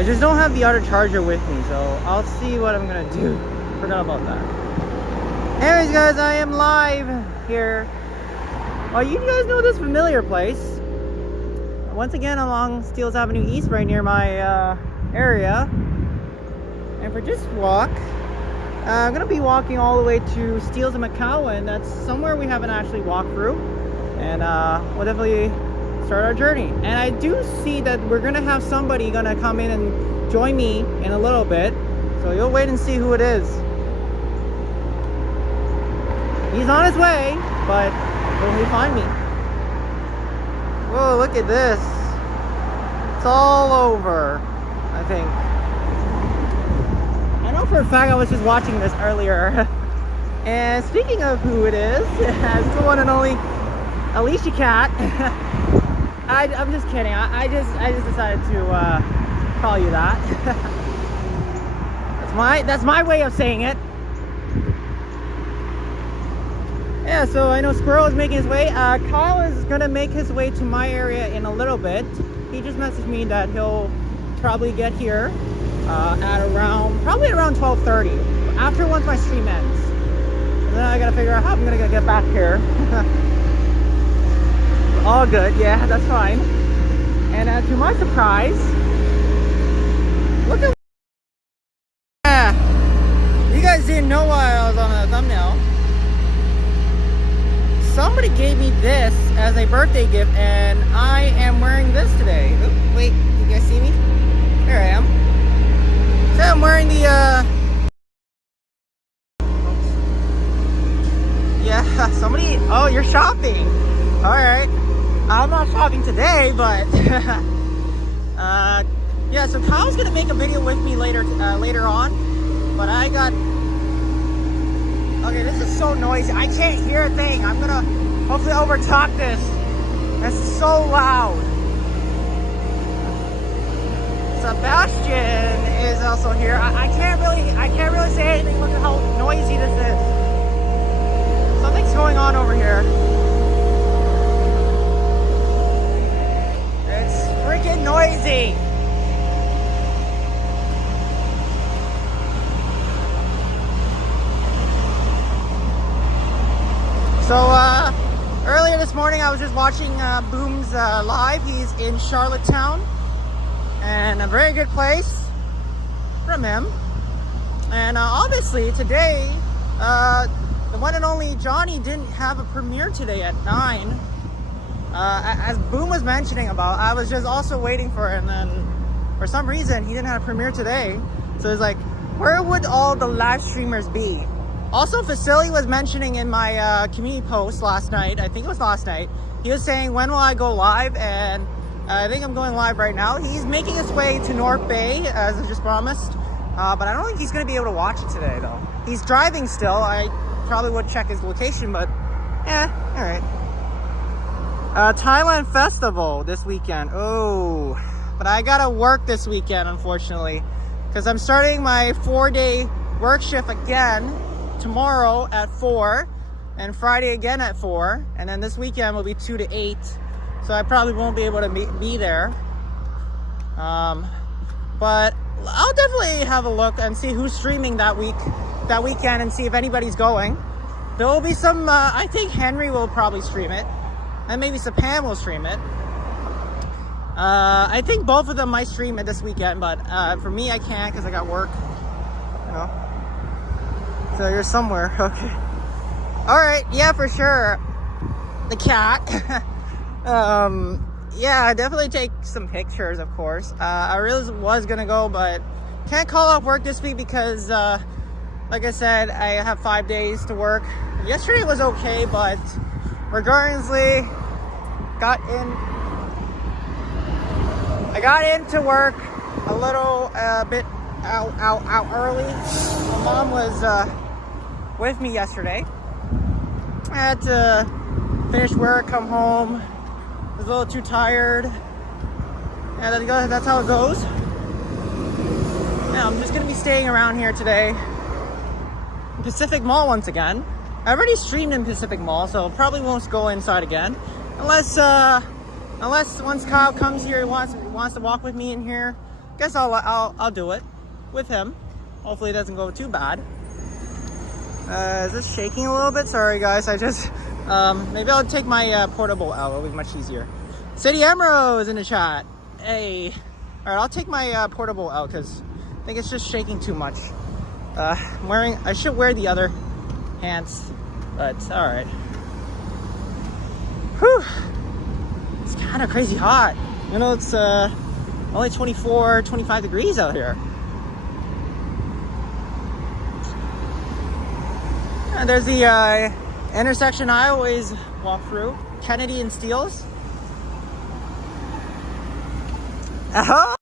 I just don't have the other charger with me, so I'll see what I'm gonna do. Forgot about that. Anyways, guys, I am live here. Well, you guys know this familiar place. Once again, along Steeles Avenue East, right near my area. And for this walk, I'm gonna be walking all the way to Steeles and McCowan. That's somewhere we haven't actually walked through, and we'll definitely start our journey. And I do see that we're gonna have somebody gonna come in and join me in a little bit, so you'll wait and see who it is. He's on his way, but will he find me? Whoa, look at this. It's all over, I think. I know for a fact I was just watching this earlier. And speaking of who it is, it's the one and only Alicia Cat. I'm just kidding. I just decided to call you that. That's my way of saying it. Yeah, so I know Squirrel is making his way. Kyle is gonna make his way to my area in a little bit. He just messaged me that he'll probably get here at probably around 12:30, after once my stream ends. And then I gotta figure out how I'm gonna get back here. All good, yeah, that's fine. And to my surprise, look at, yeah, you guys didn't know why I was on the thumbnail. Somebody gave me this as a birthday gift, and I am wearing this today. Oop, wait, you guys see me? There I am. So I'm wearing the, yeah, somebody, oh, you're shopping. All right. I'm not shopping today, but, yeah, so Kyle's gonna make a video with me later on, but I got, okay, this is so noisy. I can't hear a thing. I'm gonna hopefully overtalk this. This is so loud. Sebastian is also here. I can't really say anything. Look at how noisy this is. Something's going on over here. It's freaking noisy. So, earlier this morning I was just watching Boom's live. He's in Charlottetown, and a very good place from him. And obviously today, the one and only Johnny didn't have a premiere today at 9. As Boom was mentioning about, I was just also waiting for it, and then for some reason he didn't have a premiere today. So it's like, where would all the live streamers be? Also, Vasily was mentioning in my community post last night, I think it was last night, he was saying, when will I go live? And I think I'm going live right now. He's making his way to North Bay, as I just promised. But I don't think he's going to be able to watch it today, though. He's driving still. I probably would check his location, but yeah, all right. Thailand Festival this weekend. Oh, but I got to work this weekend, unfortunately, because I'm starting my 4-day work shift again. Tomorrow at 4, and Friday again at 4, and then this weekend will be 2 to 8, so I probably won't be able to be there. But I'll definitely have a look and see who's streaming that weekend, and see if anybody's going. There will be some, I think Henry will probably stream it, and maybe Sapam will stream it. I think both of them might stream it this weekend, but for me I can't because I got work, you know. So you're somewhere, okay. All right, yeah, for sure. The cat. Yeah, definitely take some pictures, of course. I really was gonna go, but can't call off work this week because, like I said, I have 5 days to work. Yesterday was okay, but regardlessly, I got into work a little bit out early. My mom was with me yesterday. I had to finish work, come home. I was a little too tired. And that's how it goes. Now I'm just gonna be staying around here today. Pacific Mall once again. I already streamed in Pacific Mall, so probably won't go inside again. Unless once Kyle comes here, he wants to walk with me in here. guess I'll do it with him. Hopefully it doesn't go too bad. Is this shaking a little bit? Sorry guys, I just maybe I'll take my portable out. It'll be much easier. City Emerald is in the chat. Hey, all right, I'll take my portable out because I think it's just shaking too much. I should wear the other pants, but all right. Whew, it's kind of crazy hot. You know, it's only 24, 25 degrees out here. And there's the intersection I always walk through, Kennedy and Steeles. Oh,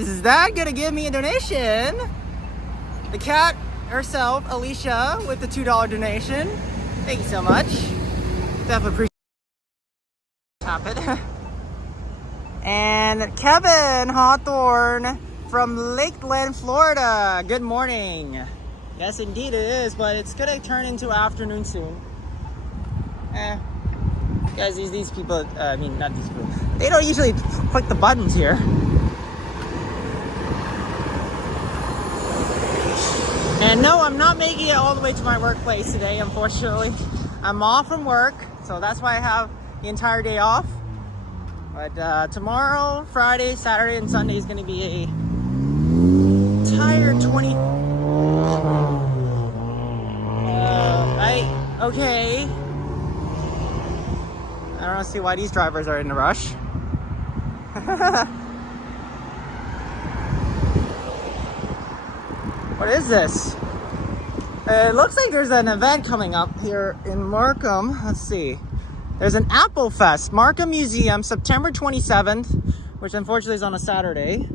is that gonna give me a donation? The cat herself, Alicia, with the $2 donation. Thank you so much. Definitely appreciate it. And Kevin Hawthorne from Lakeland, Florida. Good morning. Yes, indeed it is, but it's gonna turn into afternoon soon. Guys, these people, I mean, not these people. They don't usually click the buttons here. And no, I'm not making it all the way to my workplace today, unfortunately. I'm off from work, so that's why I have the entire day off. But tomorrow, Friday, Saturday, and Sunday is gonna be a tired 20... right? Okay. I don't see why these drivers are in a rush. What is this? It looks like there's an event coming up here in Markham. Let's see. There's an Apple Fest, Markham Museum, September 27th, which unfortunately is on a Saturday.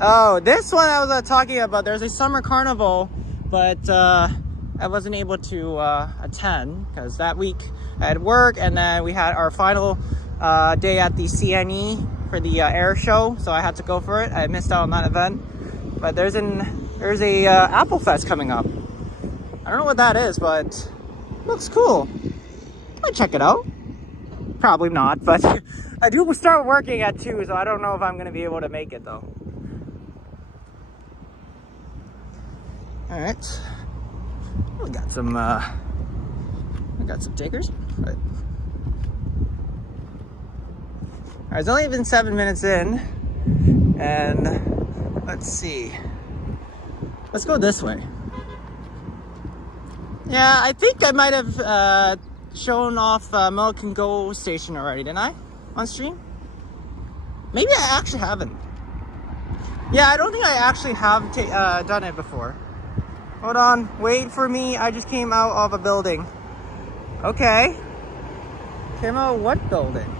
Oh, this one I was talking about. There's a summer carnival, but I wasn't able to attend because that week I had work, and then we had our final day at the CNE for the air show, so I had to go for it. I missed out on that event, but there's a Apple Fest coming up. I don't know what that is, but it looks cool. Might check it out. Probably not, but I do start working at 2, so I don't know if I'm gonna be able to make it though. All right. We got some takers. Right. All right, it's only been 7 minutes in, and let's see. Let's go this way. Yeah, I think I might have shown off Milk and Go station already, didn't I? On stream? Maybe I actually haven't. Yeah, I don't think I actually have done it before. Hold on, wait for me. I just came out of a building. Okay. Came out of what building?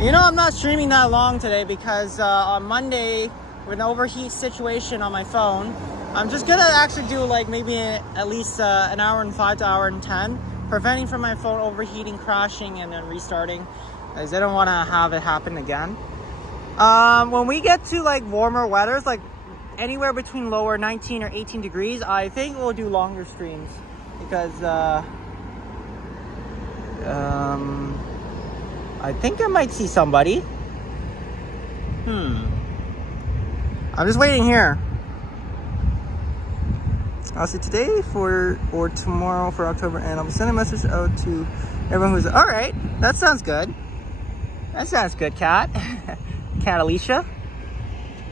You know, I'm not streaming that long today because on Monday, with an overheat situation on my phone, I'm just gonna actually do like maybe at least an hour and 5 to hour and 10, preventing from my phone overheating, crashing, and then restarting, as I don't want to have it happen again. When we get to like warmer weathers, like anywhere between lower 19 or 18 degrees, I think we'll do longer streams because I think I might see somebody. I'm just waiting here. I'll see today or tomorrow for October, and I'll be sending a message out to everyone who's... All right, that sounds good. That sounds good, Kat. Kat Alicia.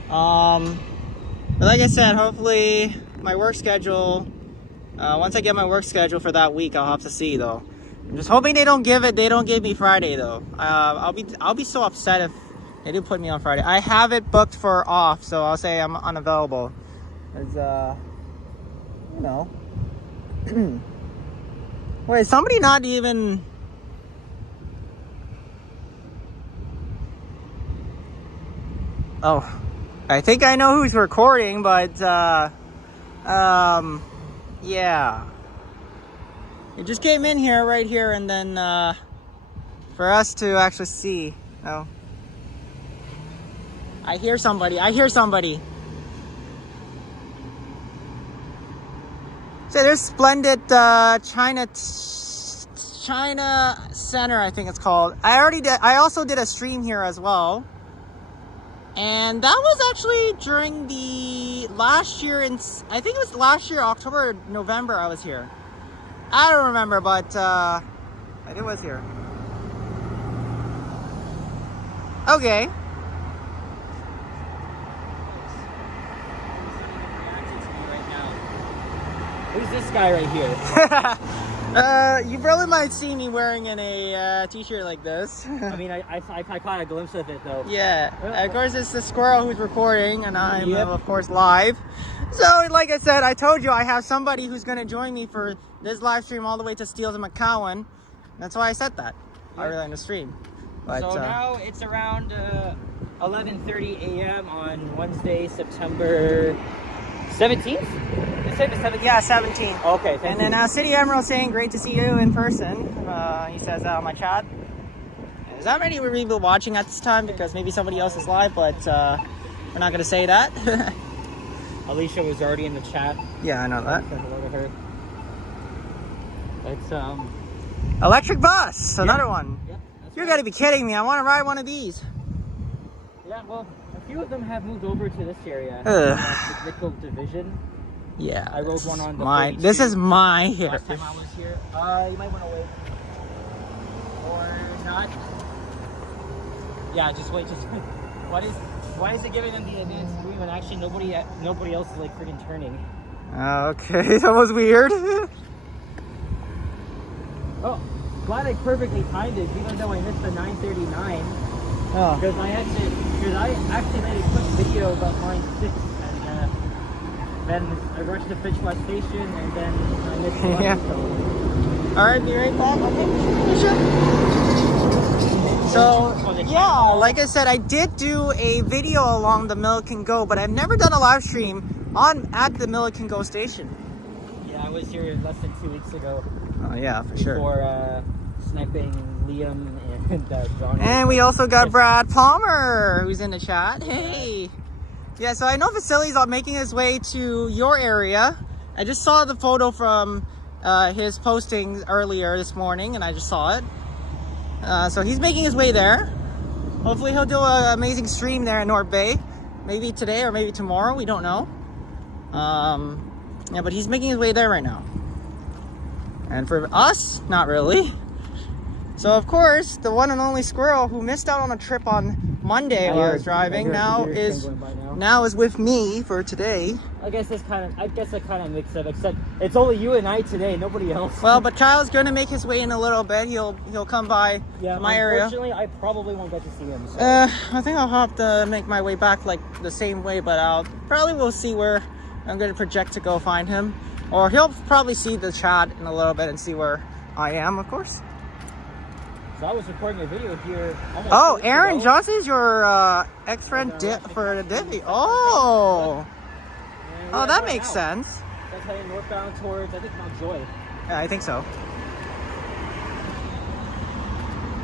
But like I said, hopefully my work schedule, once I get my work schedule for that week, I'll have to see though. I'm just hoping they don't give me Friday though. I'll be so upset if they do put me on Friday. I have it booked for off, so I'll say I'm unavailable. Cause, you know. Wait, somebody not even... Oh, I think I know who's recording, but, yeah. It just came in here, right here, and then, for us to actually see. Oh. I hear somebody. So there's splendid, China China Center, I think it's called. I also did a stream here as well. And that was actually during the last year I think it was last year, October or November I was here. I don't remember, but it was here. Okay. Who's this guy right here? You probably might see me wearing a t-shirt like this. I mean, I caught a glimpse of it though. Yeah, of course it's the squirrel who's recording, and I'm Yep. of course live. So like I said, I told you I have somebody who's going to join me for this live stream all the way to Steeles and McCowan. That's why I said that earlier in the stream. But, so now it's around 11:30 a.m. on Wednesday, September 17th? Is it the 17th? Yeah, 17. Okay, thank And you. then City Emerald saying, great to see you in person. He says that on my chat. There's not many people watching at this time because maybe somebody else is live, but we're not going to say that. Alicia was already in the chat. Yeah, I know that. Said hello to her. It's Electric bus, another one. yeah, You got to be kidding me. I want to ride one of these. yeah, well, a few of them have moved over to this area. Ugh. The Nickel Division. Yeah. I rode one on the This 42. is my here. Last time I was here. You might want to wait. Or not. Yeah, just wait. Just why is it giving them the advanced screen when actually nobody else is like freaking turning? Okay, that was weird. Oh, glad I perfectly timed it, even though I missed the 9:39. Oh. Because I actually made a quick video about line 6, and then I rushed to Fitchwest Station, and then I missed the Yeah. so. All right, be right back. Okay, sure. So, yeah, like I said, I did do a video along the Milliken Go, but I've never done a live stream at the Milliken Go station. Yeah, I was here less than 2 weeks ago. Oh, yeah, for sure. For sniping Liam and John. And we also got Brad Palmer, who's in the chat. Hey. Yeah, so I know Vasily's making his way to your area. I just saw the photo from his postings earlier this morning, and I just saw it. So he's making his way there. Hopefully he'll do an amazing stream there in North Bay. Maybe today or maybe tomorrow, we don't know. Yeah, but he's making his way there right now. And for us, not really. So of course, the one and only squirrel who missed out on a trip on Monday while I was driving now is with me for today. I guess that kind of mixed up, except it's only you and I today, nobody else. Well, but Kyle's gonna make his way in a little bit. He'll come by my area. Unfortunately, I probably won't get to see him. So. I think I'll have to make my way back like the same way, but we'll see where I'm gonna project to go find him. Or he'll probably see the chat in a little bit and see where I am, of course. So I was recording a video here. Oh, Aaron Johnson's your ex-friend for the Divvy. Oh, that makes sense. That's heading northbound towards, I think, Mount Joy. Yeah, I think so.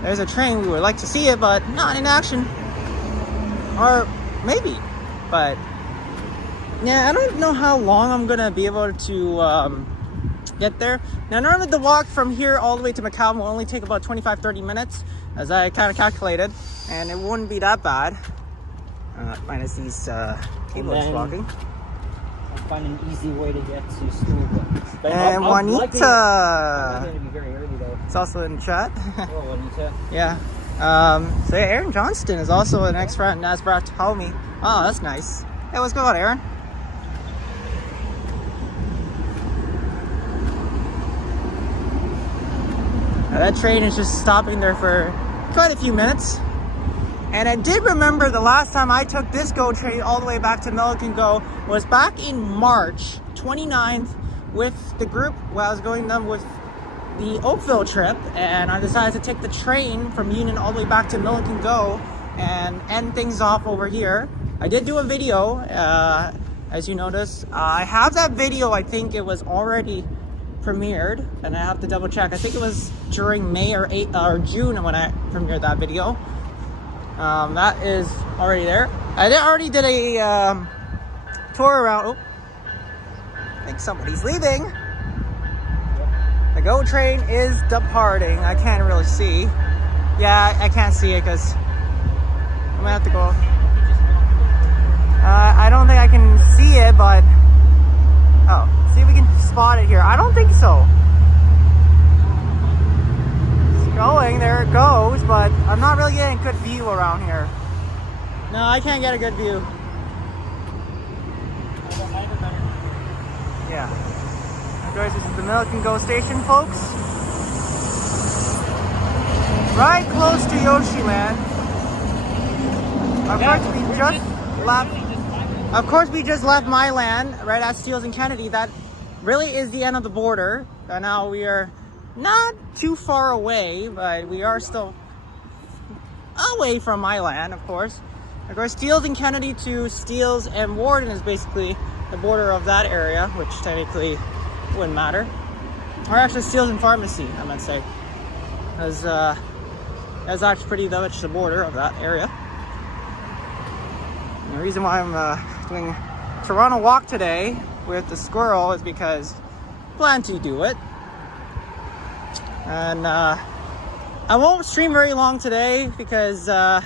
There's a train. We would like to see it, but not in action. Or maybe, but yeah, I don't know how long I'm gonna be able to get there. Now, normally the walk from here all the way to McCowan will only take about 25-30 minutes, as I kind of calculated, and it wouldn't be that bad. Minus these people just walking. I'll find an easy way to get to school. But and Juanita. I'm going to be very early though. It's also in the chat. Hello, Juanita. Yeah. So yeah, Aaron Johnston is also an ex-friend, as Brad told me. Oh, that's nice. Hey, what's going on, Aaron? Now, that train is just stopping there for quite a few minutes. And I did remember the last time I took this GO train all the way back to Milliken Go was back in March 29th with the group where I was going them with the Oakville trip, and I decided to take the train from Union all the way back to Milliken Go and end things off over here. I did do a video, as you noticed. I have that video. I think it was already premiered, and I have to double check. I think it was during May or June when I premiered that video. That is already there. I already did a tour around. Oh, I think somebody's leaving. The GO train is departing. I can't really see. Yeah, I can't see it because I'm gonna have to go. I don't think I can see it, but oh, see if we can spot it here. I don't think so. It's going, there it goes, but I'm not really getting a good view around here. No, I can't get a good view. Yeah. Guys, this is the Milliken GO station, folks. Right close to Yoshi Land. Of course, we just left my land right at Steeles and Kennedy. That really is the end of the border. And now we are not too far away, but we are still away from my land, of course. Of course, Steeles and Kennedy to Steeles and Warden is basically the border of that area, which technically wouldn't matter. Or actually Steeles and Pharmacy, I might say. As that's actually pretty much the border of that area. And the reason why I'm doing Toronto walk today with the squirrel is because I plan to do it. And I won't stream very long today because I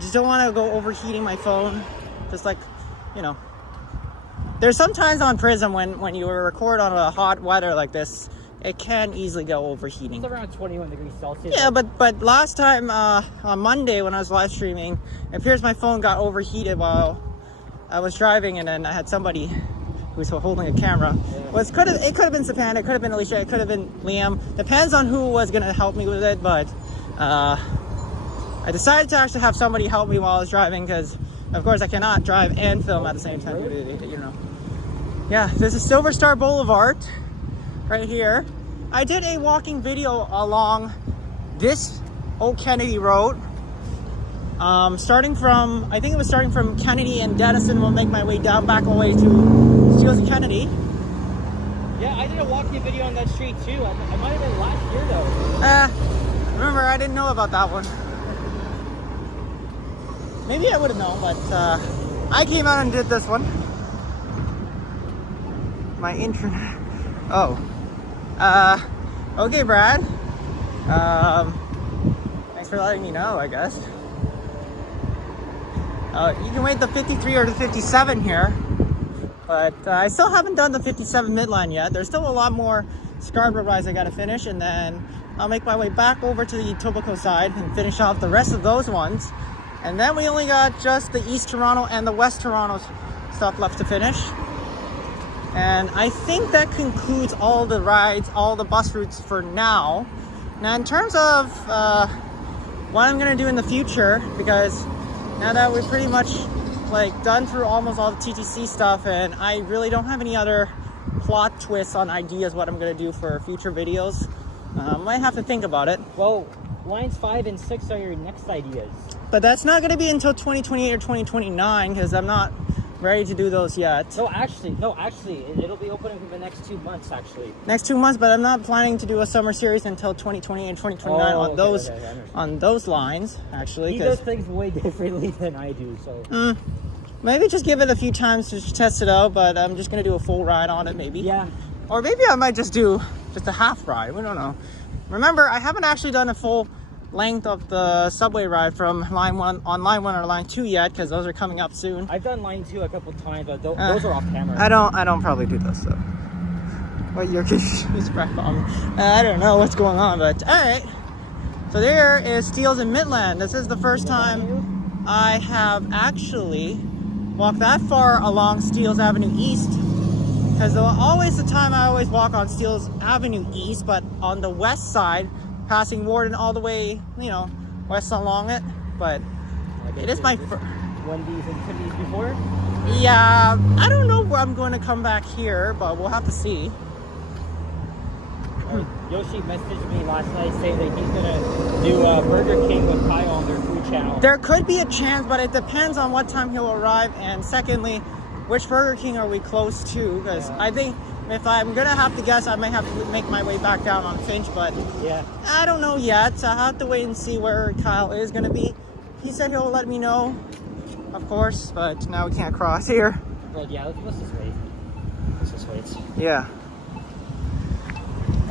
just don't want to go overheating my phone. Just like, you know, there's sometimes on Prism when you record on a hot weather like this, it can easily go overheating. It's around 21 degrees Celsius. Yeah, but last time on Monday when I was live streaming, it appears my phone got overheated while I was driving, and then I had somebody who was holding a camera. Yeah. Well, it could have been Savannah, it could have been Alicia, it could have been Liam. Depends on who was gonna help me with it, but I decided to actually have somebody help me while I was driving because, of course, I cannot drive and film at the same time. You know. Yeah, this is Silver Star Boulevard. Right here. I did a walking video along this Old Kennedy Road. Starting from Kennedy and Denison. We'll make my way down back all the way to Steeles and Kennedy. Yeah, I did a walking video on that street too. I might have been last year though. Remember, I didn't know about that one. Maybe I would have known, but I came out and did this one. My internet. Oh. Okay, Brad. Thanks for letting me know, I guess. You can wait the 53 or the 57 here, but I still haven't done the 57 Midline yet. There's still a lot more Scarborough rides I gotta finish, and then I'll make my way back over to the Etobicoke side and finish off the rest of those ones. And then we only got just the East Toronto and the West Toronto stuff left to finish. And I think that concludes all the rides, all the bus routes for now. Now in terms of what I'm gonna do in the future, because now that we're pretty much like done through almost all the TTC stuff, and I really don't have any other plot twists on ideas what I'm gonna do for future videos. Might have to think about it. Well, lines 5 and 6 are your next ideas. But that's not gonna be until 2028 or 2029 because I'm not ready to do those yet. No, actually, it'll be opening for the next 2 months, actually. Next 2 months, but I'm not planning to do a summer series until 2020 and 2029 on those lines, actually. He does things way differently than I do, so. Maybe just give it a few times to test it out, but I'm just gonna do a full ride on it, maybe. Yeah. Or maybe I might just do just a half ride. We don't know. Remember, I haven't actually done a full length of the subway ride from line 1 or line 2 yet, because those are coming up soon. I've done line 2 a couple times, but those are off camera. I don't probably do those though. What you're confused by? I don't know what's going on, but all right. So there is Steeles and Midland. This is the first time I have actually walked that far along Steeles Avenue East, because always the time I always walk on Steeles Avenue East, but on the west side, passing Warden all the way, you know, west along it. But it is my first. When these activities before? Yeah, I don't know where I'm going to come back here, but we'll have to see. Yoshi messaged me last night saying that he's gonna do Burger King with Kyle on their food channel. There could be a chance, but it depends on what time he'll arrive, and secondly, which Burger King are we close to? Because I think if I'm gonna have to guess, I might have to make my way back down on Finch, but yeah, I don't know yet. So I'll have to wait and see where Kyle is gonna be. He said he'll let me know, of course, but now we can't cross here. But yeah, let's just wait. Let's just wait. Yeah.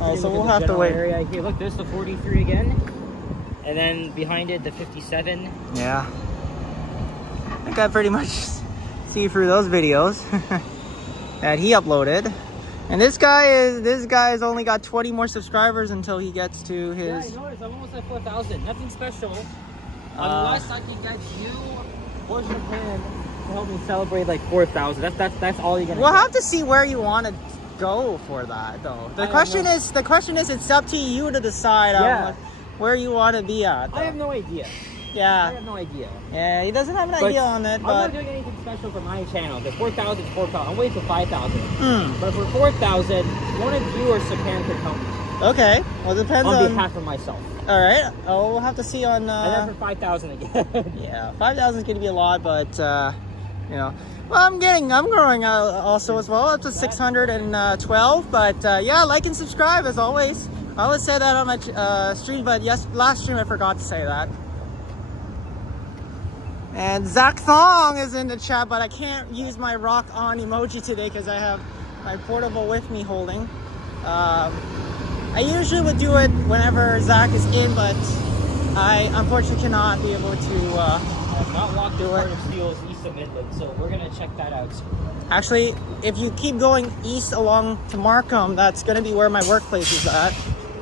All right, so Look we'll at the have to general wait. Area here. Look, there's the 43 again, and then behind it the 57. Yeah. I think I pretty much see through those videos that he uploaded. And this guy's only got 20 more subscribers until he gets to his. Yeah, I noticed. I'm almost at 4,000. Nothing special. Unless I can get you or Japan to help me celebrate like 4,000. That's all you're gonna. We'll get. have to see where you want to go for that, though. The question is, it's up to you to decide on where you want to be at. Though. I have no idea. Yeah. I have no idea. Yeah, he doesn't have an idea on it, I'm but not doing anything special for my channel. The 4,000 is 4,000. I'm waiting for 5,000. Hmm. But for 4,000, one of you or Japan could help me. Okay. Well, it depends on behalf of myself. All right. Oh, we'll have to see on. And then for 5,000 again. Yeah, 5,000 is going to be a lot, but you know. Well, I'm growing also as well up to 612. But yeah, like and subscribe as always. I always say that on my stream, but yes, last stream I forgot to say that. And Zach Thong is in the chat, but I can't use my rock on emoji today because I have my portable with me holding. I usually would do it whenever Zach is in, but I unfortunately cannot be able to I've not walked the part of Steeles east of Midland, so we're gonna check that out. Actually, if you keep going east along to Markham, that's gonna be where my workplace is at.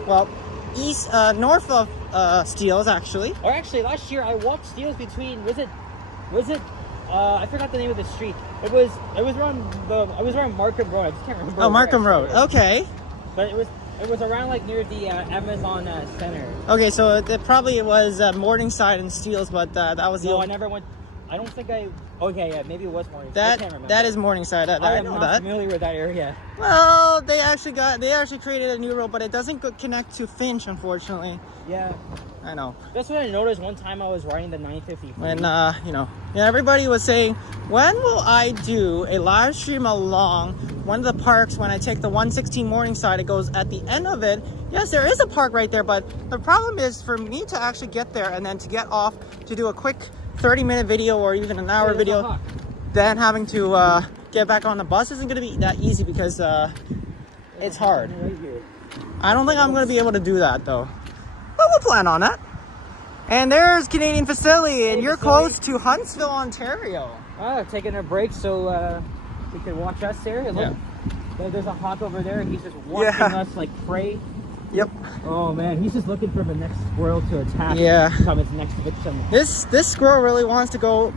Well, east, north of Steeles, actually. Or actually, last year I walked Steeles between. Was it? I forgot the name of the street. It was around Markham Road. I just can't remember. Oh, Markham Road. Okay. But it was around like near the Amazon Center. Okay, so it probably was Morningside and Steeles, but that was the. No, I never went. I don't think I. Okay, yeah, maybe it was Morningside. I can't remember. That is Morningside. I know am not that. familiar with that area. Well, they actually created a new road, but it doesn't connect to Finch, unfortunately. Yeah. I know. That's what I noticed one time I was riding the 950. When you know, everybody was saying, when will I do a live stream along one of the parks when I take the 116 Morningside? It goes at the end of it. Yes, there is a park right there, but the problem is for me to actually get there and then to get off to do a quick 30-minute video or even an hour video, then having to get back on the bus isn't going to be that easy because it's hard. I don't think I'm going to be able to do that though. But we'll plan on that. And there's Canadian Facility, and you're close to Huntsville, Ontario. Taking a break so we can watch us there. Look, there's a hawk over there. He's just watching us like prey. Yep. Oh man, he's just looking for the next squirrel to attack. Yeah. Become its next victim. This squirrel really wants to go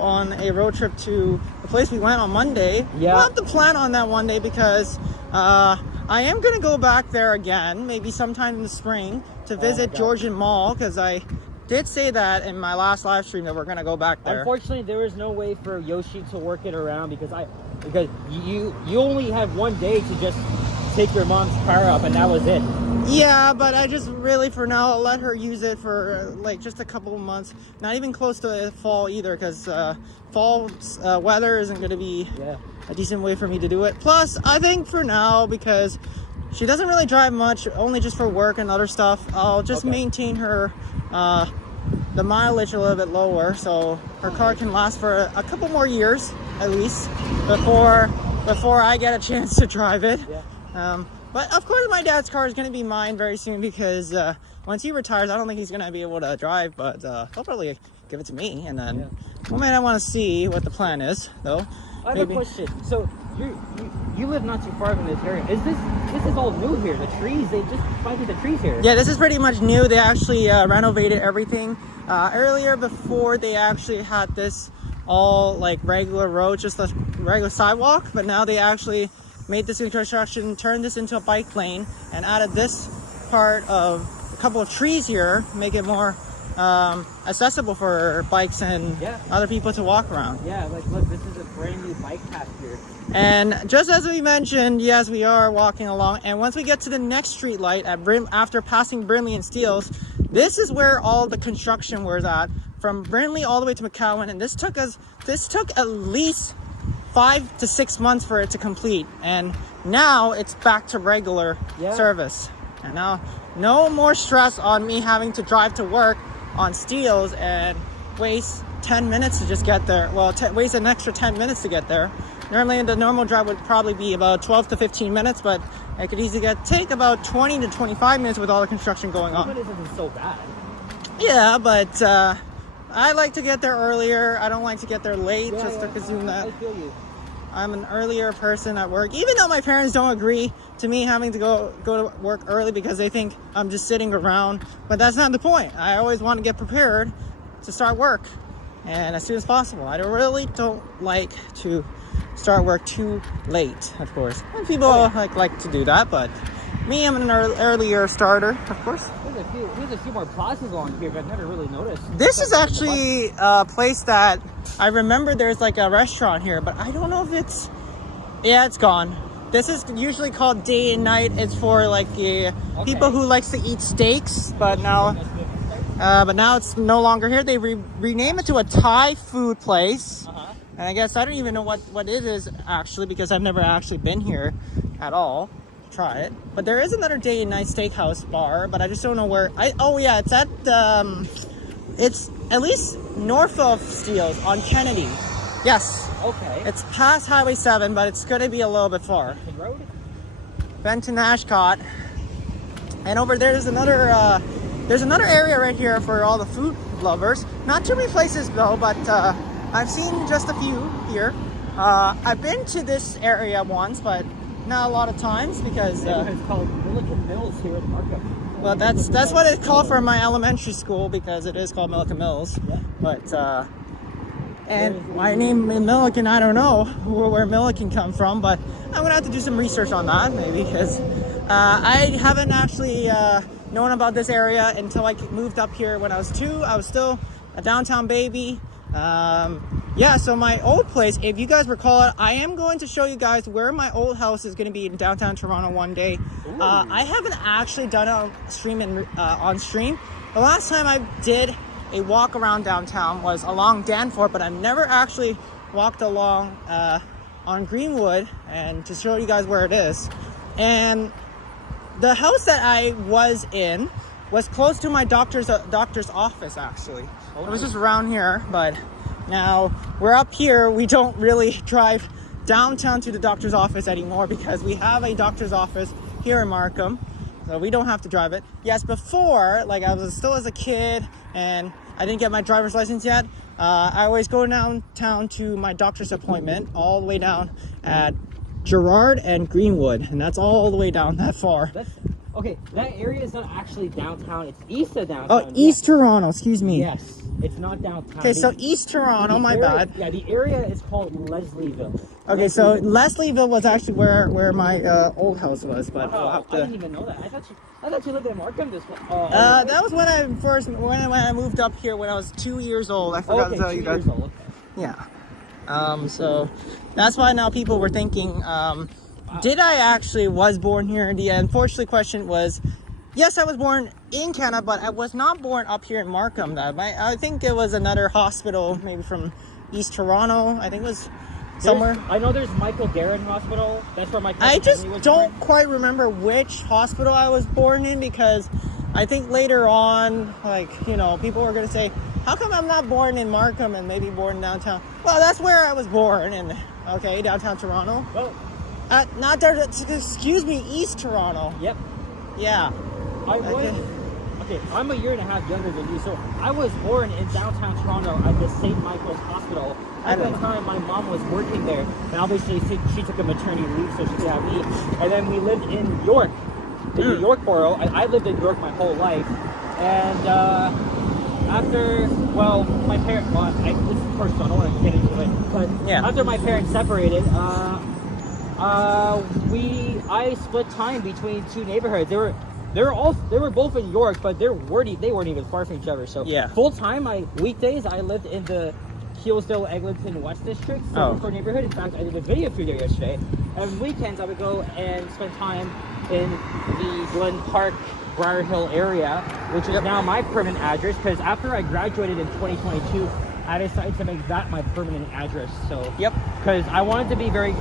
on a road trip to the place we went on Monday. Yeah. We'll have to plan on that one day because I am gonna go back there again, maybe sometime in the spring, to visit Georgian Mall because I did say that in my last live stream that we're gonna go back there. Unfortunately, there was no way for Yoshi to work it around because you only have one day to just take your mom's car up and that was it. Yeah, but I just really for now I'll let her use it for like just a couple of months. Not even close to fall either because fall weather isn't going to be a decent way for me to do it. Plus, I think for now because she doesn't really drive much, only just for work and other stuff, I'll just maintain her the mileage a little bit lower so her car can last for a couple more years at least before I get a chance to drive it. But of course my dad's car is going to be mine very soon because once he retires I don't think he's going to be able to drive, but he'll probably give it to me and then one minute I want to see what the plan is though. I have a question. So you live not too far from this area. This is all new here. The trees, they just planted the trees here. Yeah, this is pretty much new. They actually renovated everything earlier before they actually had this all like regular road, just a regular sidewalk, but now they actually made this new construction, turned this into a bike lane, and added this part of a couple of trees here, make it more accessible for bikes and other people to walk around. Yeah, like look, this is a brand new bike path here. And just as we mentioned, yes, we are walking along, and once we get to the next street light at after passing Brindley and Steeles, this is where all the construction was at, from Brindley all the way to McCowan, and this took at least 5 to 6 months for it to complete, and now it's back to regular service. And now no more stress on me having to drive to work on Steeles and waste 10 minutes to just get there. Well, waste an extra 10 minutes to get there. Normally, the normal drive would probably be about 12 to 15 minutes, but it could easily take about 20 to 25 minutes with all the construction going on. But it isn't so bad. Yeah, but I like to get there earlier. I don't like to get there late, just to consume that. I feel you. I'm an earlier person at work, even though my parents don't agree to me having to go to work early because they think I'm just sitting around. But that's not the point. I always want to get prepared to start work, and as soon as possible. I really don't like to start work too late, of course. And people like to do that, but me, I'm an earlier starter, of course. There's a few more plazas along here, but I've never really noticed. This is actually a place that I remember there's like a restaurant here, but I don't know if it's... Yeah, it's gone. This is usually called Day and Night. It's for like people who likes to eat steaks, but now it's no longer here. They rename it to a Thai food place. And I guess I don't even know what it is actually, because I've never actually been here at all. Try it, but there is another Day and Night steakhouse bar, but I just don't know where. It's at it's at least north of Steeles on Kennedy. Yes. Okay. It's past Highway 7, but it's going to be a little bit far. Road? Benton Ashcott. And over there, there's another area right here for all the food lovers. Not too many places though, but I've seen just a few here. I've been to this area once, but not a lot of times because it's called Milliken Mills here in Markham. Well, that's what it's called for my elementary school, because it is called Milliken Mills. Yeah. But and my name in Milliken, I don't know where Milliken come from, but I'm gonna have to do some research on that maybe, because I haven't actually known about this area until I moved up here when I was 2. I was still a downtown baby. Yeah, so my old place, if you guys recall it, I am going to show you guys where my old house is going to be in downtown Toronto one day. I haven't actually done it on stream. The last time I did a walk around downtown was along Danforth, but I've never actually walked along on Greenwood, and to show you guys where it is. And the house that I was in was close to my doctor's office, actually. It was just around here, but now we're up here. We don't really drive downtown to the doctor's office anymore because we have a doctor's office here in Markham, so we don't have to drive it. Yes, before, like I was still as a kid and I didn't get my driver's license yet, I always go downtown to my doctor's appointment all the way down at Gerrard and Greenwood, and that's all the way down that far. Okay, that area is not actually downtown. It's east of downtown. Oh, East Toronto, excuse me. Yes, it's not downtown. Okay, so East Toronto, my bad. Yeah, the area is called Leslieville. Okay, so Leslieville was actually where my old house was, but we'll have to... I didn't even know that. I thought you lived in Markham this one. That was when I moved up here when I was 2 years old. I forgot to tell you guys. 2 years old. Okay. Yeah. So that's why now people were thinking, did I actually was born here? The unfortunate question was, yes, I was born in Canada, but I was not born up here in Markham. I think it was another hospital, maybe from East Toronto. I think it was somewhere. I know there's Michael Garron Hospital. That's where my cousin I just was don't born. quite remember which hospital I was born in, because I think later on, like, you know, people were going to say, how come I'm not born in Markham and maybe born downtown? Well, that's where I was born in, okay, downtown Toronto. Well, not there, excuse me, East Toronto. Yep. Yeah. Okay, I'm a year and a half younger than you, so I was born in downtown Toronto at the St. Michael's Hospital. At the time, my mom was working there, and obviously she took a maternity leave so she could have me. And then we lived in York, in the York borough. I lived in York my whole life. And after, well, my parents, this is personal, I don't want to get into it, but after my parents separated, I split time between 2 neighborhoods. They were both in York, but they weren't even far from each other. So full time, weekdays I lived in the Hillsdale, Eglinton West District, for neighborhood. In fact, I did a video through there yesterday. And weekends I would go and spend time in the Glen Park, Briar Hill area, which is now my permanent address. Because after I graduated in 2022, I decided to make that my permanent address. So because I wanted to be because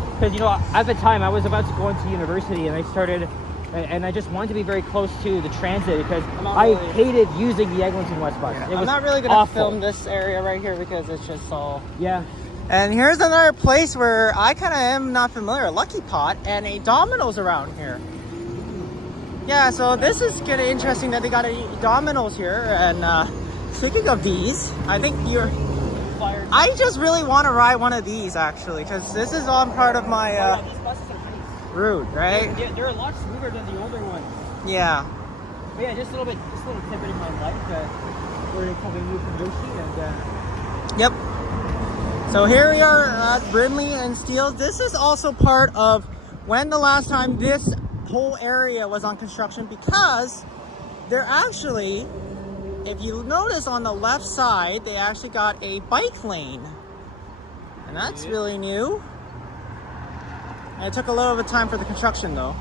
at the time I was about to go into university, and I started and I just wanted to be very close to the transit because not I really- hated using the Eglinton West bus. Yeah, It was I'm not really gonna awful. film this area right here because it's just all. Yeah. And here's another place where I kind of am not familiar, Lucky Pot and a Domino's around here. Yeah, so this is kind of interesting that they got a Domino's here. And speaking of these, I think I just really want to ride one of these actually, because this is on part of my These buses are nice. route, right? They're a lot smoother than the older ones. Yeah. But yeah, just a little tidbit in my life where they coming new from Yoshi and. Yep. So here we are at Brimley and Steeles. This is also part of when the last time this whole area was on construction, because they're actually, if you notice on the left side, they actually got a bike lane. And that's really new. And it took a little bit of time for the construction though.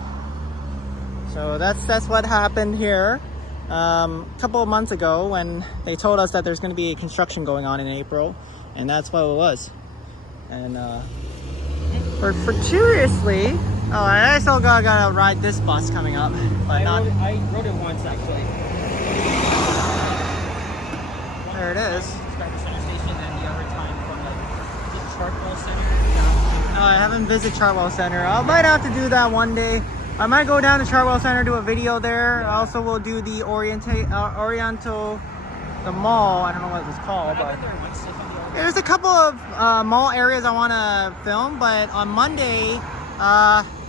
So that's what happened here a couple of months ago when they told us that there's going to be construction going on in April. And that's what it was. And for curiously, oh, I still gotta ride this bus coming up, but I rode it once actually. There it is. Start the center station and the other time from the Chartwell Center down Oh, I haven't visited Chartwell Center. I might have to do that one day. I might go down to Chartwell Center, do a video there. I also will do the Oriental, the mall. I don't know what it's called, but there's a couple of mall areas I want to film. But on Monday,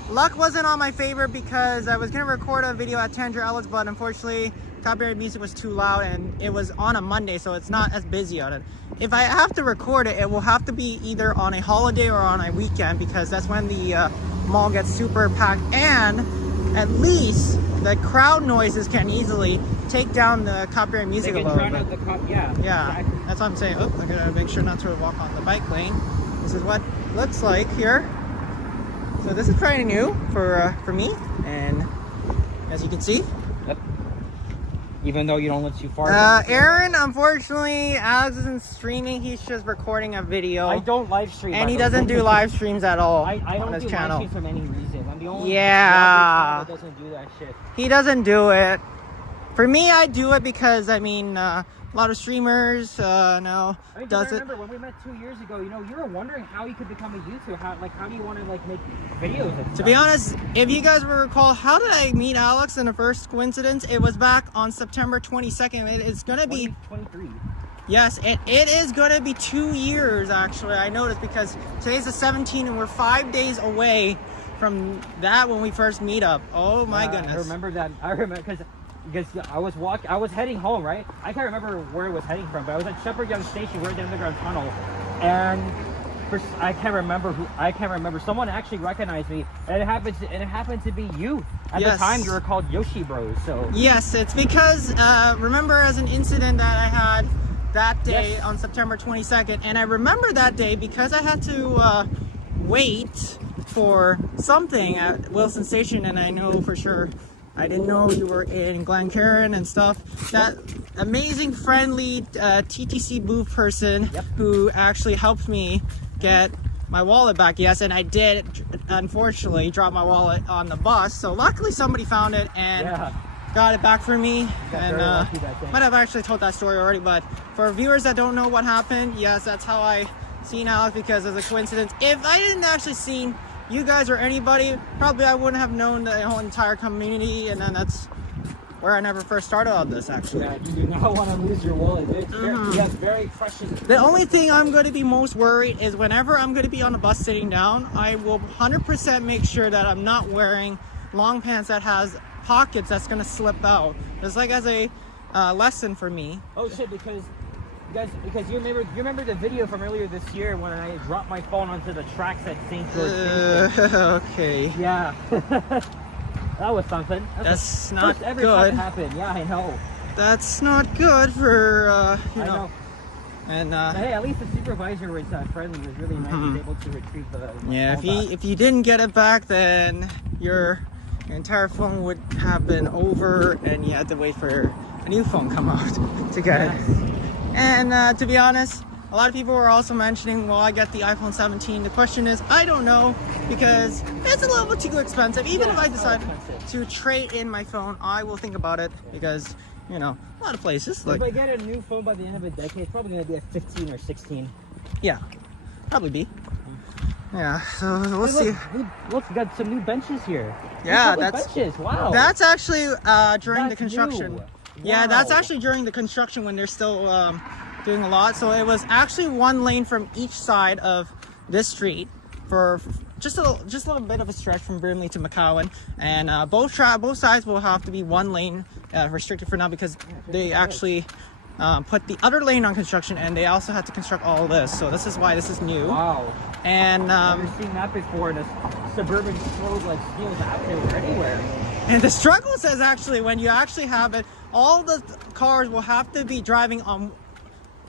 luck wasn't on my favor because I was gonna record a video at Tandra Ellis, but unfortunately, copyright music was too loud, and it was on a Monday, so it's not as busy on it. If I have to record it, it will have to be either on a holiday or on a weekend, because that's when the mall gets super packed, and at least the crowd noises can easily take down the copyright music a little bit. Yeah, exactly. That's what I'm saying. Oh, I gotta make sure not to walk on the bike lane. This is what it looks like here. So this is pretty new for me, and as you can see. Yep. Even though you don't look too far. Aaron, unfortunately, Alex isn't streaming. He's just recording a video. I don't live stream. And he doesn't do live streams at all I on don't his do channel. live streams for any reason. I'm the only Yeah. that doesn't do that shit. He doesn't do it. For me, I do it because, I mean, a lot of streamers now I mean, does I it. remember when we met 2 years ago, you know, you were wondering how you could become a YouTuber. How do you want to, like, make videos and To stuff? be honest, if you guys will recall, how did I meet Alex in the first coincidence? It was back on September 22nd. It's going to be... 23. Yes, it is going to be 2 years, actually. I noticed because today's the 17th and we're 5 days away from that when we first meet up. Oh my goodness. I remember that. I remember because I was heading home, right? I can't remember where I was heading from, but I was at Shepherd Young Station, we're in the underground tunnel, and I can't remember. Someone actually recognized me, and it happened to be you. At Yes. the time, you were called Yoshi Bros. So Yes, it's because remember as an incident that I had that day Yes. on September 22nd, and I remember that day because I had to wait for something at Wilson Station, and I know for sure I didn't know you were in Glencairn and stuff. That amazing, friendly TTC booth person Yep. who actually helped me get my wallet back. Yes, and I did, unfortunately, drop my wallet on the bus. So luckily somebody found it and yeah, got it back for me. got And very lucky that day. might have actually told that story already, but for viewers that don't know what happened, yes, that's how I seen Alex, because of the coincidence. If I didn't actually seen you guys or anybody, probably I wouldn't have known the whole entire community, and then that's where I never first started on this, actually. Yeah, you do not want to lose your wallet. It's very precious. The only thing I'm going to be most worried is whenever I'm going to be on the bus sitting down, I will 100% make sure that I'm not wearing long pants that has pockets that's going to slip out. It's like as a lesson for me. Oh shit! Because you remember the video from earlier this year when I dropped my phone onto the tracks at St. George. Okay. Yeah. That was something. That's the not first ever good. time happened. Yeah, I know. That's not good for, you I know. know. And, But hey, at least the supervisor was friendly. Was really nice. He was able to retrieve the yeah, phone back. if you didn't get it back, then your entire phone would have been over, and you had to wait for a new phone come out to get it. And to be honest, A lot of people were also mentioning, will I get the iPhone 17? The question is, I don't know, because it's a little bit too expensive. Even if I decide to trade in my phone, I will think about it, because, you know, a lot of places. Like, if I get a new phone by the end of the decade, it's probably going to be a 15 or 16. Yeah, probably be. Yeah, so we'll see. Look, we got some new benches here. Yeah, that's benches. Wow. That's actually during the construction. New. Yeah, Wow. that's actually during the construction when they're still doing a lot. So it was actually one lane from each side of this street for just a little bit of a stretch from Brimley to McCowan, and both sides will have to be one lane restricted for now, because they actually put the other lane on construction, and they also had to construct all this. So this is why this is new. Wow. And I've never seen that before in a suburban road like Steeles Ave or anywhere. And the struggle says actually when you actually have it, all the cars will have to be driving on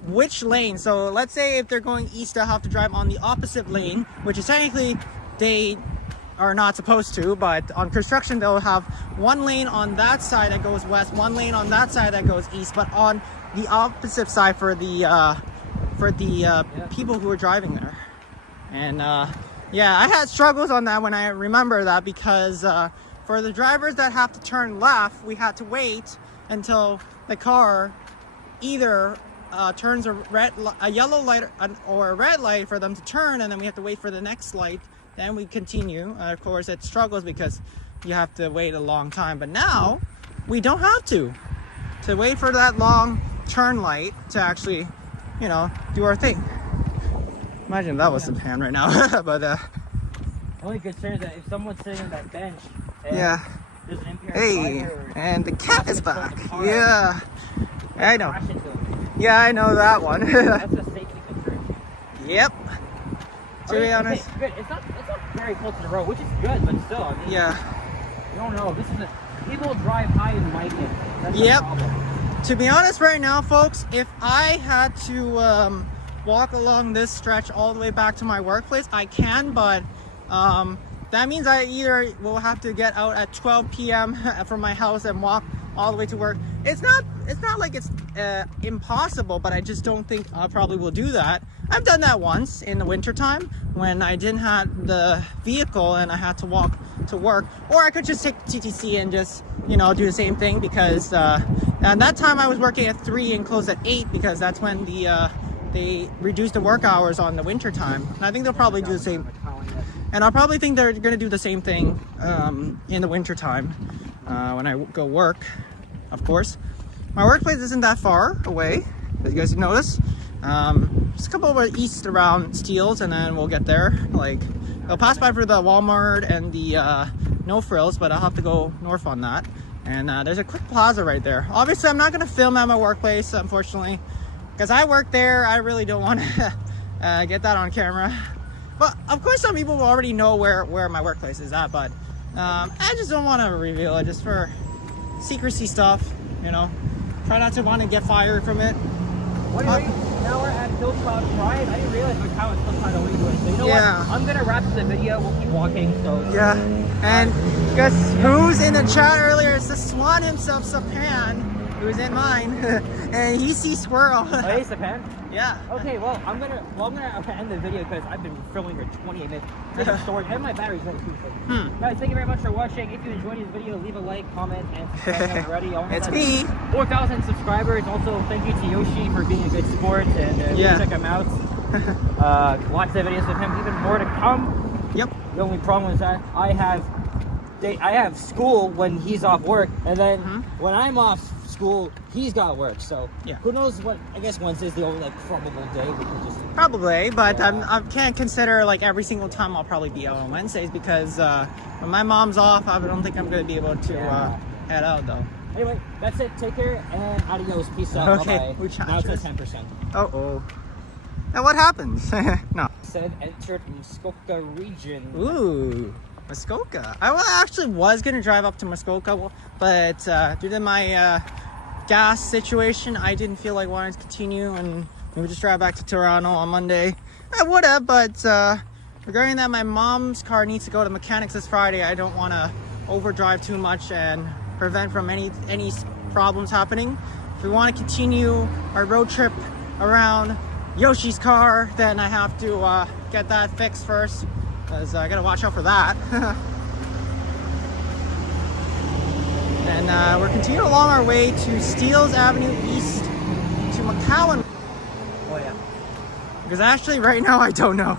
which lane. So let's say if they're going east, they'll have to drive on the opposite lane, which is technically they are not supposed to, but on construction they'll have one lane on that side that goes west, one lane on that side that goes east, but on the opposite side for the people who are driving there. And yeah, I had struggles on that when I remember that, because for the drivers that have to turn left, we had to wait until the car either turns a yellow light or a red light for them to turn, and then we have to wait for the next light. Then we continue. Of course, it struggles because you have to wait a long time. But now we don't have to wait for that long turn light to actually, you know, do our thing. Imagine that was the pan right now. But the only concern is that if someone's sitting on that bench, yeah. There's an impaired Hey, driver, and the cat is back. Yeah, and I know. crash into him. Yeah, I know that one. That's a safety concern. Yep. To be honest. Okay, good. It's not very close to the road, which is good, but still, I mean, Yeah. you don't know. People drive high and like it. That's Yep. the problem. To be honest, right now, folks, if I had to walk along this stretch all the way back to my workplace, I can, but that means I either will have to get out at 12 p.m. from my house and walk all the way to work. It's not like it's impossible, but I just don't think I probably will do that. I've done that once in the winter time when I didn't have the vehicle and I had to walk to work, or I could just take the TTC and just, you know, do the same thing, because and that time I was working at 3 and closed at 8, because that's when they reduced the work hours on the winter time. And I think they'll probably do the same. And I'll probably think they're going to do the same thing in the winter time when I go work, of course. My workplace isn't that far away, as you guys can notice. Just a couple of east around Steeles, and then we'll get there. Like, I'll pass by for the Walmart and the No Frills, but I'll have to go north on that. And there's a quick plaza right there. Obviously, I'm not going to film at my workplace, unfortunately, because I work there. I really don't want to get that on camera. But of course, some people will already know where my workplace is at, but I just don't want to reveal it, just for secrecy stuff, you know. Try not to want to get fired from it. Now we're at Hillcloud Drive. I didn't realize McCowan was still kind of way to it. So you know what? I'm going to wrap up the video. We'll keep walking. So yeah. And guess who's in the chat earlier? It's the Swan himself, Sapan, who's in mine. And he sees squirrel. Oh, hey, Sapan? Yeah. Okay, well, I'm gonna end the video because I've been filming for 28 minutes. Take a storage, and my battery's going too. Guys, thank you very much for watching. If you enjoyed this video, leave a like, comment, and subscribe already. It's me. 4,000 subscribers. Also, thank you to Yoshi for being a good sport, and check him out. Watch the videos with him. Even more to come. Yep. The only problem is that I have school when he's off work, and then when I'm off school, he's got work. So yeah, who knows what? I guess Wednesday's the only probable day we could just probably, but I can't consider like every single time I'll probably be out on Wednesdays, because when my mom's off, I don't think I'm going to be able to head out though. Anyway, that's it. Take care and adios. Peace out. Okay. Bye-bye. Now it's at 10%. Oh. Now what happens? No. Said entered Muskoka region. Ooh. Muskoka. I actually was going to drive up to Muskoka, but due to my gas situation, I didn't feel like wanting to continue, and we would just drive back to Toronto on Monday. I would have, but regarding that, my mom's car needs to go to mechanics this Friday. I don't want to overdrive too much and prevent from any problems happening. If we want to continue our road trip around Yoshi's car. Then I have to get that fixed first, because I gotta watch out for that. And we're continuing along our way to Steeles Ave East to McCowan. Oh yeah. Because actually right now I don't know.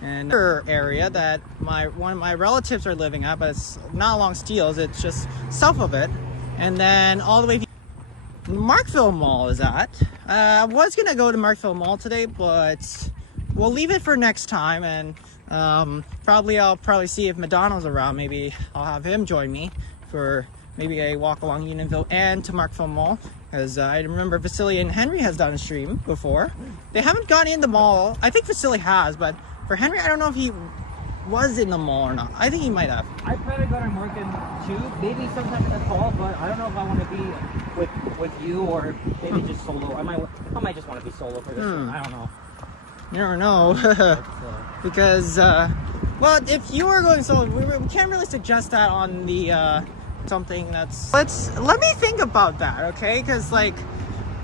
And another area that one of my relatives are living at, but it's not along Steeles, it's just south of it. And then all the way Markville Mall is at. I was gonna go to Markville Mall today, but we'll leave it for next time. And I'll probably see if Madonna's around. Maybe I'll have him join me for maybe a walk along Unionville and to Markville Mall, because I remember Vasily and Henry has done a stream before. They haven't gone in the mall. I think Vasily has, but for Henry, I don't know if he was in the mall or not. I think he might have. I plan on going to Morgan too, maybe sometime in the fall, but I don't know if I want to be with you or maybe just solo. I might just want to be solo for this one. I don't know. You never know. Because, well, if you are going solo, we can't really suggest that on the, something that's... Let me think about that, okay? Because, like,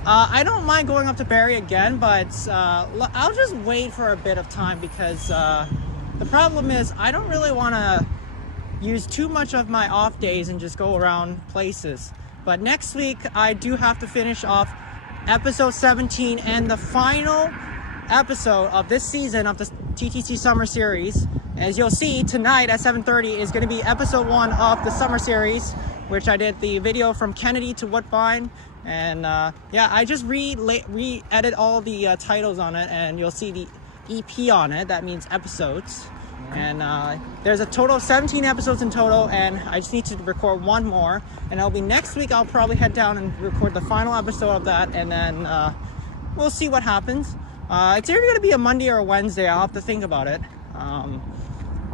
I don't mind going up to Barrie again, but I'll just wait for a bit of time, because the problem is I don't really want to use too much of my off days and just go around places. But next week, I do have to finish off episode 17 and the final episode of this season of the TTC Summer Series. As you'll see, tonight at 7:30 is going to be episode 1 of the Summer Series, which I did the video from Kennedy to Woodbine. And yeah, I just re-edit all the titles on it, and you'll see the EP on it. That means episodes. And there's a total of 17 episodes in total, and I just need to record one more, and it'll be next week. I'll probably head down and record the final episode of that, and then we'll see what happens. It's either going to be a Monday or a Wednesday. I'll have to think about it.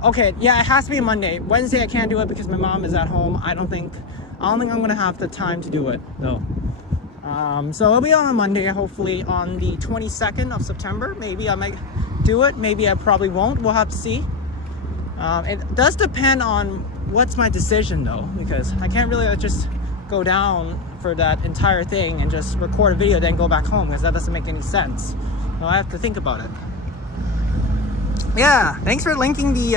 Okay, yeah, it has to be a Monday. Wednesday I can't do it because my mom is at home. I don't think I'm going to have the time to do it, though. So it'll be on a Monday, hopefully on the 22nd of September. Maybe I might do it. Maybe I probably won't. We'll have to see. It does depend on what's my decision, though, because I can't really just go down for that entire thing and just record a video then go back home, because that doesn't make any sense. So I have to think about it. Yeah, thanks for linking the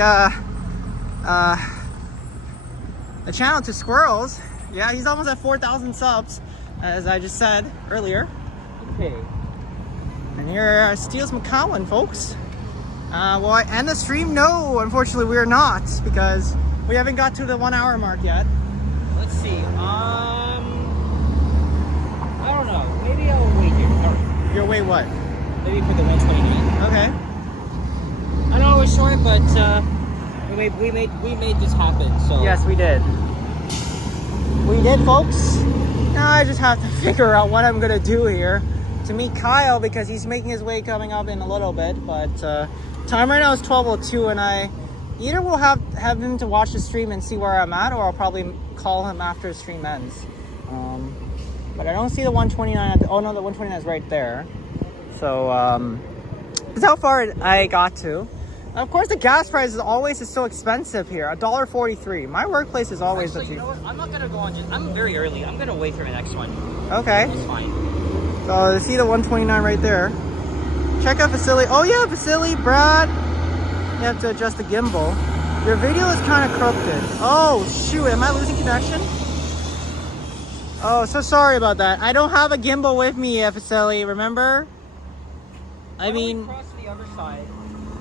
channel to Squirrels. Yeah, he's almost at 4,000 subs, as I just said earlier. Okay. And here are Steeles McCowan, folks. Will I end the stream? No, unfortunately we are not, because we haven't got to the 1 hour mark yet. Let's see. I don't know. Maybe I'll wait here. You'll wait what? Maybe for the 129. Okay. I know it was short, but we made this happen. So Yes, we did. We did, folks. Now I just have to figure out what I'm gonna do here to meet Kyle, because he's making his way coming up in a little bit. But time right now is 12:02, and I either will have him to watch the stream and see where I'm at, or I'll probably call him after the stream ends. But I don't see the 129 oh no, the 129 is right there. So that's how far I got to. Of course, the gas price is always so expensive here. $1.43. My workplace is always actually, you know what? I'm not gonna go on. I'm very early. I'm gonna wait for the next one. Okay. It's fine. So see the 129 right there. Check out Vasily. Oh yeah, Vasily, Brad. You have to adjust the gimbal. Your video is kind of corrupted. Oh shoot, am I losing connection? Oh, so sorry about that. I don't have a gimbal with me, Vasily, remember? I mean... cross to the other side,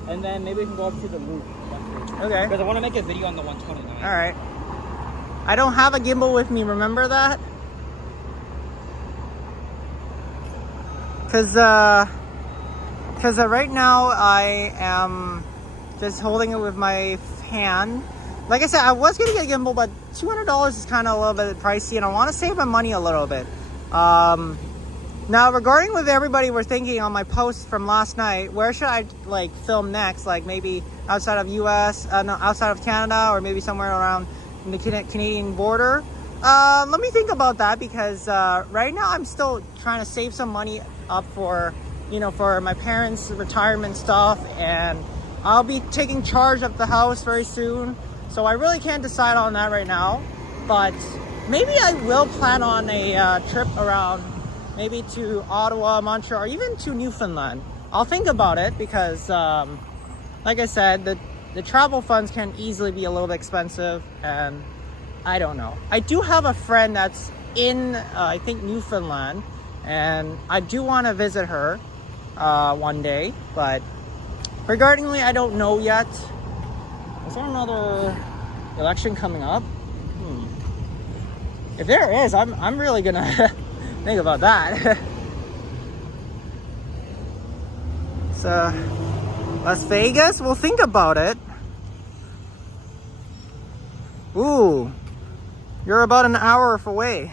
and then maybe we can go up to the loop. Okay. Because I want to make a video on the 129. Alright. I don't have a gimbal with me, remember that? Because right now I am just holding it with my hand. Like I said, I was going to get a gimbal, but $200 is kind of a little bit pricey, and I want to save my money a little bit. Now, regarding what everybody were thinking on my post from last night, where should I like film next? Like maybe outside of outside of Canada, or maybe somewhere around the Canadian border. Let me think about that, because right now I'm still trying to save some money up for, for my parents' retirement stuff, and I'll be taking charge of the house very soon. So I really can't decide on that right now, but maybe I will plan on a trip around maybe to Ottawa, Montreal, or even to Newfoundland. I'll think about it because, like I said, the travel funds can easily be a little bit expensive, and I don't know. I do have a friend that's in, I think, Newfoundland, and I do want to visit her one day, but regardingly, I don't know yet. Is there another election coming up? If there is, I'm really gonna think about that. So, Las Vegas, we'll think about it. Ooh, you're about an hour away.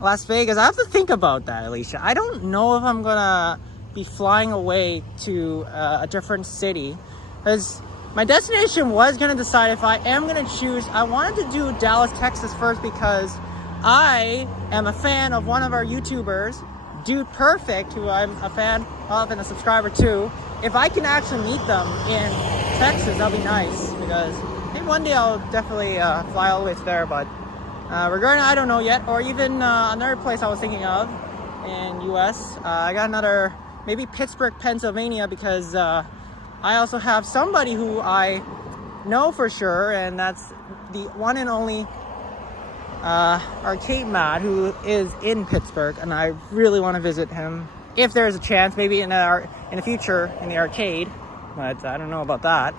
Las Vegas, I have to think about that, Alicia. I don't know if I'm gonna be flying away to a different city, because my destination was gonna decide if I am gonna choose. I wanted to do Dallas, Texas first because I am a fan of one of our YouTubers, Dude Perfect, who I'm a fan of and a subscriber to. If I can actually meet them in Texas, that'll be nice, because maybe one day I'll definitely fly all the way to there. But regarding, I don't know yet. Or even another place I was thinking of in US, I got another, maybe Pittsburgh, Pennsylvania, because I also have somebody who I know for sure, and that's the one and only Arcade Matt, who is in Pittsburgh, and I really want to visit him if there's a chance, maybe in the future in the arcade, but I don't know about that.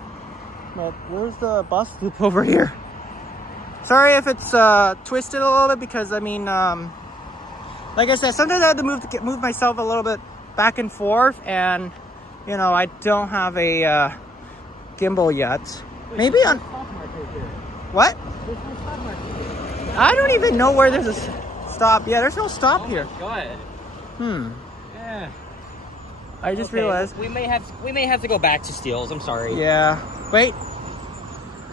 But where's the bus loop over here? Sorry if it's twisted a little bit, because I mean, like I said, sometimes I have to move myself a little bit back and forth, and you know, I don't have a gimbal yet. Maybe on what? I don't even know where there's a stop. Yeah, there's no stop here. Go ahead. Yeah. I just realized we may have to go back to Steeles. I'm sorry. Yeah. Wait.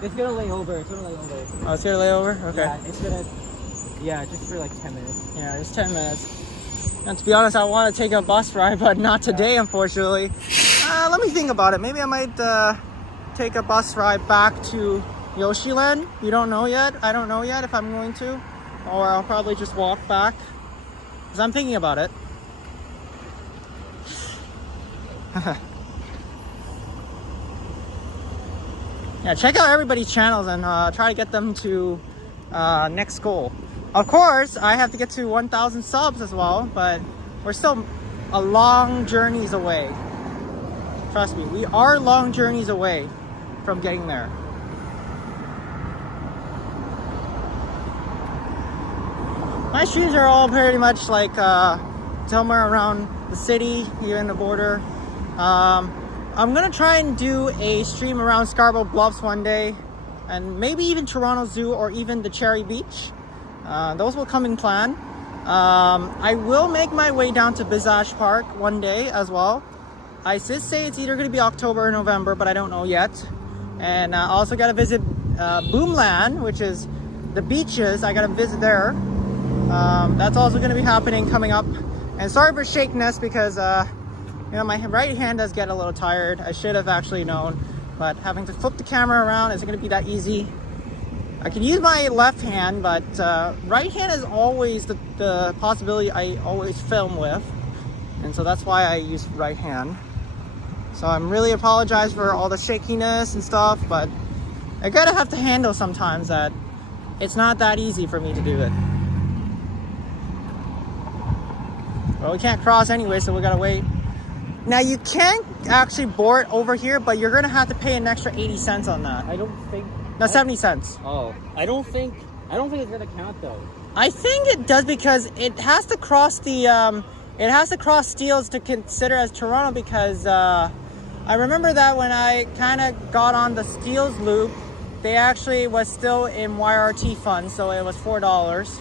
It's gonna lay over. It's gonna lay over. Oh, it's gonna lay over? Okay. Yeah, it's gonna. Yeah, just for like 10 minutes. Yeah, just 10 minutes. And to be honest, I want to take a bus ride, but not today, unfortunately. Let me think about it. Maybe I might take a bus ride back to Yoshiland. You don't know yet. I don't know yet if I'm going to, or I'll probably just walk back, because I'm thinking about it. Yeah, check out everybody's channels and try to get them to next goal. Of course, I have to get to 1,000 subs as well, but we're still a long journeys away. Trust me, we are long journeys away from getting there. My streams are all pretty much like somewhere around the city, even the border. I'm gonna try and do a stream around Scarborough Bluffs one day, and maybe even Toronto Zoo or even the Cherry Beach. Those will come in plan. I will make my way down to Bizash Park one day as well. I did say it's either going to be October or November, but I don't know yet. And I also got to visit Boomland, which is the beaches. I got to visit there. That's also going to be happening coming up. And sorry for shakiness, because you know, my right hand does get a little tired. I should have actually known, but having to flip the camera around isn't going to be that easy. I can use my left hand, but right hand is always the possibility I always film with, and so that's why I use right hand. So I'm really apologize for all the shakiness and stuff, but I gotta have to handle sometimes that it's not that easy for me to do it. Well, we can't cross anyway, so we gotta wait. Now you can actually board over here, but you're gonna have to pay an extra 80 cents on that. I don't think. No, 70 cents. Oh, I don't think it's gonna count though. I think it does, because it has to cross the it has to cross Steeles to consider as Toronto, because I remember that when I kind of got on the Steeles loop, they actually was still in YRT funds, so it was $4.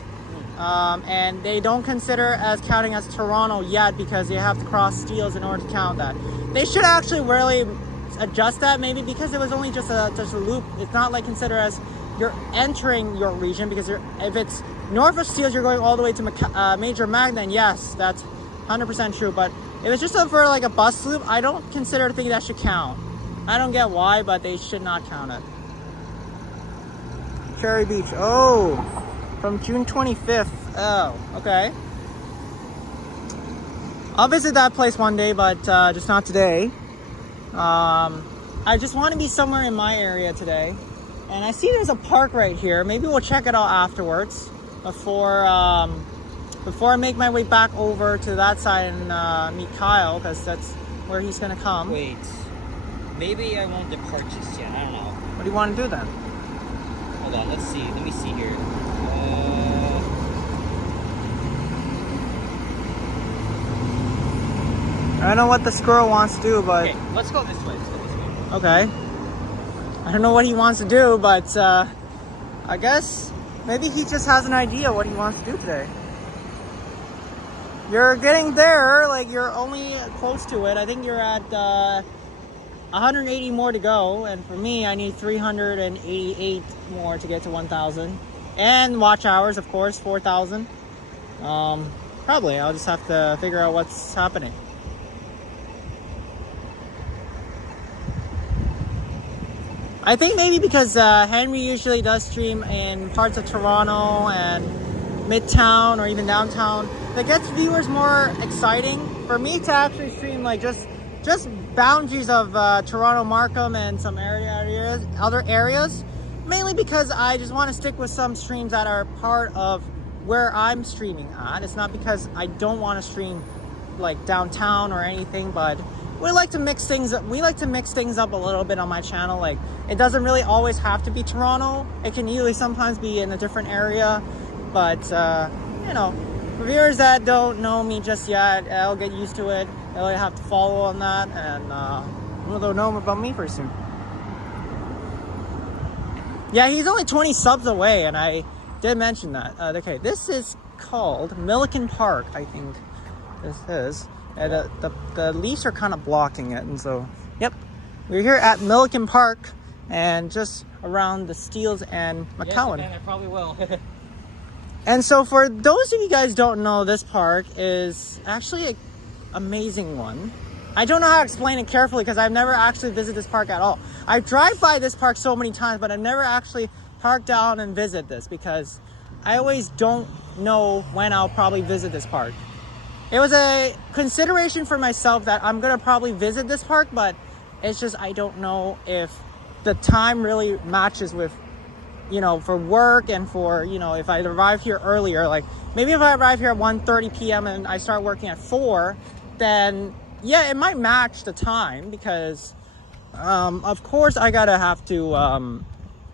And they don't consider as counting as Toronto yet, because you have to cross Steeles in order to count that. They should actually really adjust that, maybe, because it was only just a loop. It's not like consider as you're entering your region, because if it's north of Steeles, you're going all the way to Major Magna, and yes, that's 100% true. But if it's just for like a bus loop, I don't consider a thing that should count. I don't get why, but they should not count it. Cherry Beach. Oh, from June 25th. Oh, okay. I'll visit that place one day, but just not today. I just want to be somewhere in my area today. And I see there's a park right here. Maybe we'll check it out afterwards before I make my way back over to that side and meet Kyle, because that's where he's going to come. Wait. Maybe I won't depart just yet. I don't know. What do you want to do then? Hold on. Let's see. Let me see here. I don't know what the squirrel wants to do, but... Okay, let's go this way. Okay. I don't know what he wants to do, but I guess maybe he just has an idea what he wants to do today. You're getting there, like you're only close to it. I think you're at 180 more to go, and for me, I need 388 more to get to 1,000. And watch hours, of course, 4,000. Probably, I'll just have to figure out what's happening. I think maybe because Henry usually does stream in parts of Toronto and Midtown or even downtown, that gets viewers more exciting. For me to actually stream like just boundaries of Toronto, Markham, and some other areas, mainly because I just want to stick with some streams that are part of where I'm streaming at. It's not because I don't want to stream like downtown or anything, but we like to mix things up. We like to mix things up a little bit on my channel. Like, it doesn't really always have to be Toronto. It can usually sometimes be in a different area. But you know, for viewers that don't know me just yet, I'll get used to it. They'll have to follow on that, and they'll know about me pretty soon. Yeah, he's only 20 subs away, and I did mention that. Okay, this is called Milliken Park, I think this is. And the leaves are kind of blocking it, and so, yep. We're here at Milliken Park, and just around the Steeles and McCowan. Yes, I probably will. And so for those of you guys don't know, this park is actually an amazing one. I don't know how to explain it carefully because I've never actually visited this park at all. I drive by this park so many times, but I've never actually parked down and visit this because I always don't know when I'll probably visit this park. It was a consideration for myself that I'm going to probably visit this park, but it's just I don't know if the time really matches with, you know, for work and for, you know, if I arrive here earlier. Like, maybe if I arrive here at 1:30 p.m. and I start working at 4, then, yeah, it might match the time because, of course, I gotta have to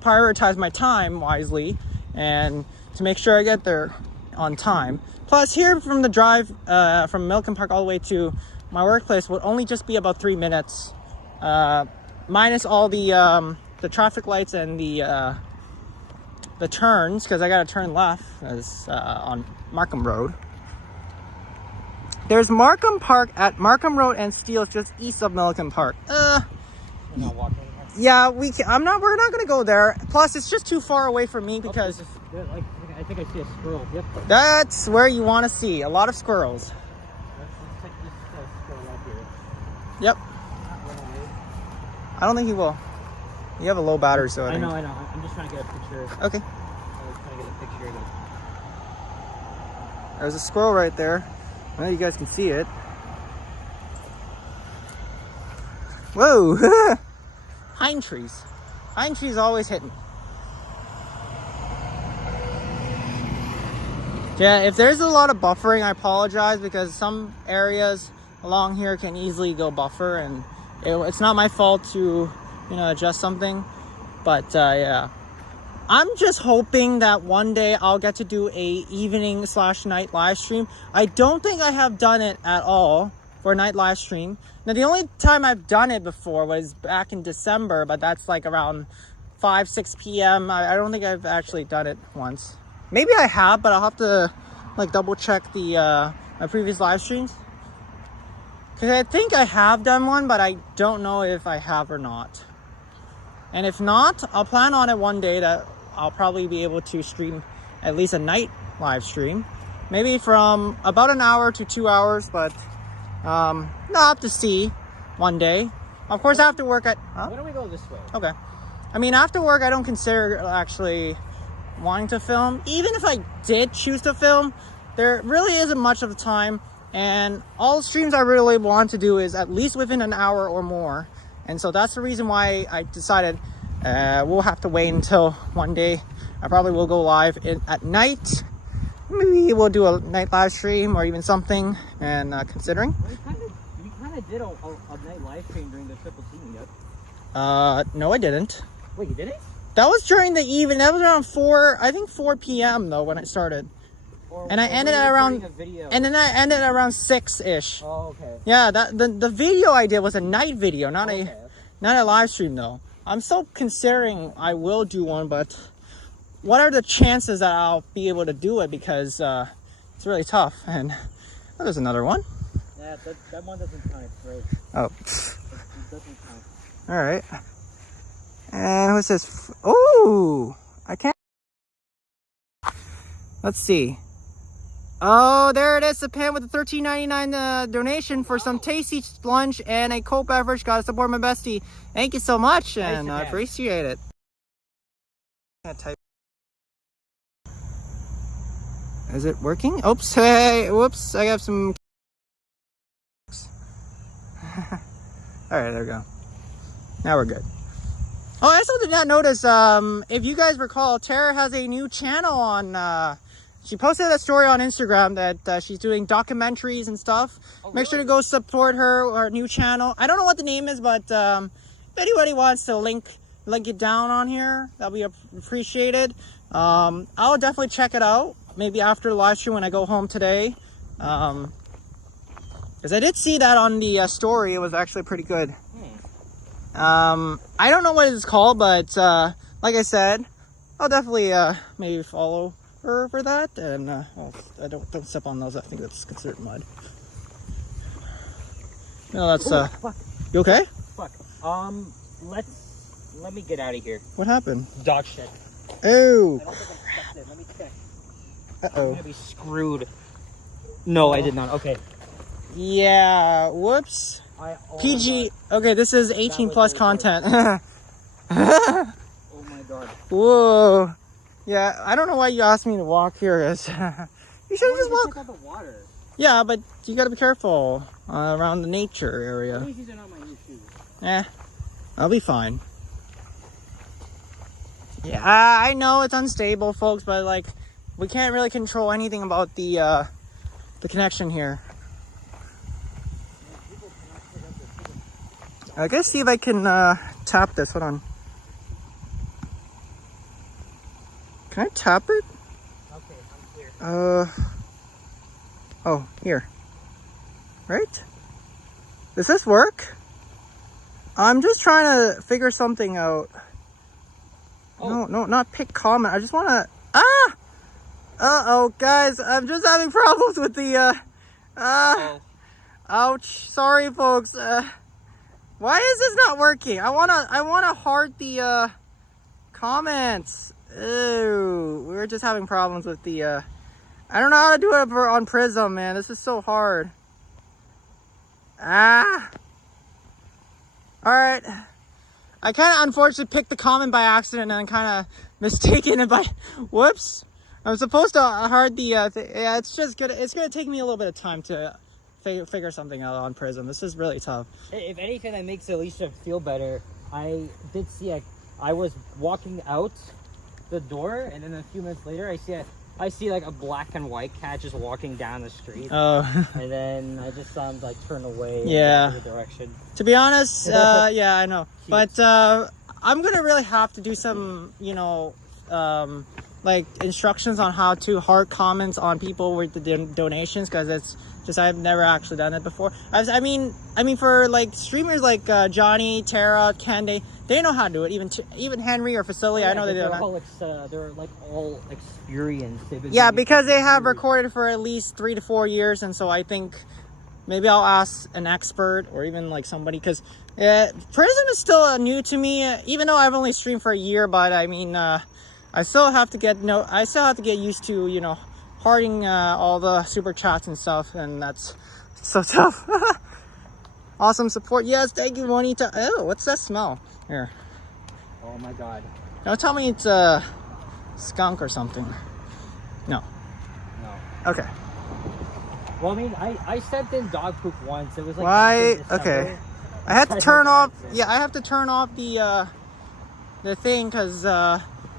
prioritize my time wisely and to make sure I get there on time. Plus, here from the drive from Milliken Park all the way to my workplace would only just be about 3 minutes, minus all the traffic lights and the turns, because I gotta turn left as on Markham Road. There's Markham Park at Markham Road and Steeles, just east of Milliken Park. We're not walking anymore. Yeah, we're not gonna go there. Plus, it's just too far away from me because I think I see a squirrel. Yep. that's where you want to see a lot of squirrels. Let's check this squirrel out here. Yep. I don't think he will. You have a low battery, so I know. I'm just trying to get a picture. Okay. I was trying to get a picture of it. There's a squirrel right there. Well, you guys can see it. Whoa! Pine trees. Pine trees always hitting. Yeah, if there's a lot of buffering, I apologize because some areas along here can easily go buffer, and it's not my fault to, you know, adjust something. But yeah, I'm just hoping that one day I'll get to do a evening/night live stream. I don't think I have done it at all for a night live stream. Now, the only time I've done it before was back in December, but that's like around 5-6 p.m. I don't think I've actually done it once. Maybe I have, but I'll have to like double check the my previous live streams. Because I think I have done one, but I don't know if I have or not. And if not, I'll plan on it one day that I'll probably be able to stream at least a night live stream. Maybe from about an hour to 2 hours, but I'll have to see one day. Of course, after work Why don't we go this way? Okay. I mean, after work, I don't consider actually wanting to film. Even if I did choose to film, there really isn't much of the time And all streams I really want to do is at least within an hour or more. And so that's the reason why I decided we'll have to wait until one day. I probably will go live at night. Maybe we'll do a night live stream or even something. And considering. You kind of did a night live stream during the Triple T meetup. No, I didn't. Wait, you didn't? That was during the evening. That was around 4 p.m. though when it started. And I ended at around, and then I ended at around 6-ish. Oh, okay. Yeah, the video I did was a night video, not a live stream though. I'm still considering I will do one, but what are the chances that I'll be able to do it, because it's really tough. And oh, there's another one. Yeah, that one doesn't count. It's great. Oh. It doesn't count. All right. And what's this? Oh, I can't. Let's see. Oh, there it is. The pen with the $13.99 donation for some tasty lunch and a cold beverage. Gotta support my bestie. Thank you so much, and I appreciate it. Is it working? Oops. Hey, whoops. I got some. All right, there we go. Now we're good. Oh, I also did not notice. If you guys recall, Tara has a new channel on. She posted a story on Instagram that she's doing documentaries and stuff. Oh, Make sure to go support her new channel. I don't know what the name is, but if anybody wants to link it down on here, that'll be appreciated. I'll definitely check it out. Maybe after the live stream when I go home today. Because I did see that on the story. It was actually pretty good. I don't know what it's called, but like I said, I'll definitely maybe follow her for that. And well, I don't step on those. I think that's considered mud. No, that's fuck. You okay? Fuck. Let me get out of here. What happened? Dog shit. Oh. I don't think I stepped it. Let me check. Uh-oh. I'm gonna be screwed. No, I did not. Okay. Yeah. Whoops. PG. Okay, this is 18 plus content. Oh my god. Whoa. Yeah, I don't know why you asked me to walk here. You should have just walked. Check out the water. Yeah, but you gotta be careful around the nature area. These are not my new shoes. I'll be fine. Yeah, I know it's unstable, folks, but like, we can't really control anything about the connection here. I gotta see if I can tap this. Hold on. Can I tap it? Okay, I'm clear. Oh, here. Right? Does this work? I'm just trying to figure something out. Oh. No, not pick comment. I just want to... Uh-oh, guys. I'm just having problems with the... Ouch. Sorry, folks. Why is this not working? I wanna heart the comments. Ew, we're just having problems with the I don't know how to do it on Prism, man. This is so hard. Alright. I kind of unfortunately picked the comment by accident and kind of mistaken it by whoops. I'm supposed to heart the yeah, it's gonna take me a little bit of time to figure something out on Prism. This is really tough. If anything that makes Alicia feel better, I did see I was walking out the door, and then a few minutes later I see like a black and white cat just walking down the street. Oh. And then I just saw him like turn away. Yeah. In the direction. To be honest, yeah, I know. Cute. But I'm gonna really have to do some, like instructions on how to heart comments on people with the donations, because it's just I've never actually done it before. I mean for like streamers like Johnny, Tara, Ken, they know how to do it. Even Henry or Facility, yeah, I know they do it. They're like all experienced. Yeah, because they have recorded for at least 3 to 4 years, and so I think maybe I'll ask an expert or even like somebody, because Prism is still new to me, even though I've only streamed for a year. But I mean, I still have to get used to hearting all the super chats and stuff, and that's so tough. Awesome support. Yes, thank you, Juanita. Oh, what's that smell? Here. Oh my god. Don't tell me it's a skunk or something. No. No. Okay. Well, I mean, I sent in dog poop once. It was like Why? in December. Okay. I had to turn off. Yeah, I have to turn off the thing because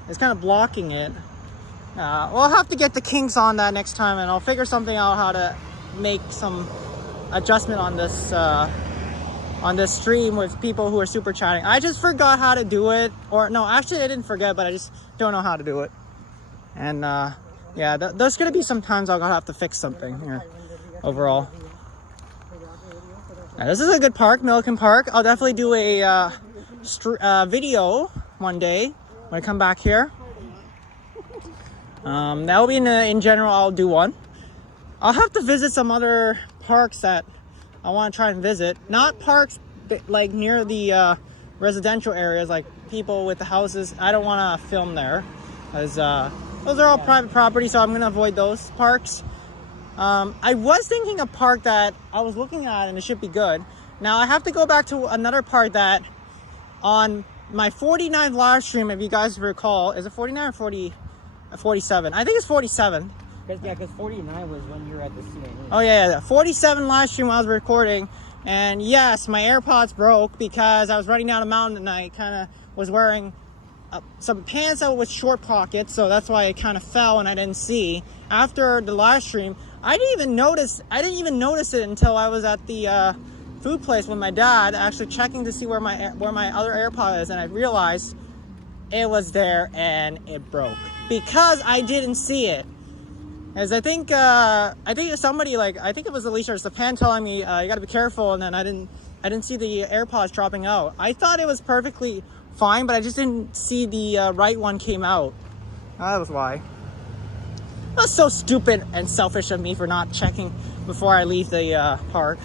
it's kind of blocking it. Well, I'll have to get the kinks on that next time, and I'll figure something out how to make some adjustment on this stream with people who are super chatting. I just forgot how to do it, or no, actually I didn't forget, but I just don't know how to do it. And yeah, there's gonna be some times I'll have to fix something here. Overall, now, this is a good park, Milliken Park. I'll definitely do a video one day when I come back here. That will be in general. I'll do one. I'll have to visit some other parks that I want to try and visit. Not parks like near the residential areas, like people with the houses. I don't want to film there, as those are all private property, so I'm going to avoid those parks. I was thinking a park that I was looking at, and it should be good. Now I have to go back to another park that on my 49th live stream, if you guys recall, is it 49 or 47? I think it's 47. Yeah, because 49 was when you were at the CNE. Oh yeah, 47 live stream I was recording, and yes, my AirPods broke because I was running down a mountain and I kind of was wearing some pants out with short pockets, so that's why it kind of fell and I didn't see. After the live stream, I didn't even notice it until I was at the food place with my dad, actually checking to see where my other AirPod is, and I realized it was there and it broke because I didn't see it. As I think somebody, I think it was Alicia or Stefan, telling me you got to be careful, and then I didn't see the AirPods dropping out. I thought it was perfectly fine, but I just didn't see the right one came out. That was why. That's so stupid and selfish of me for not checking before I leave the park.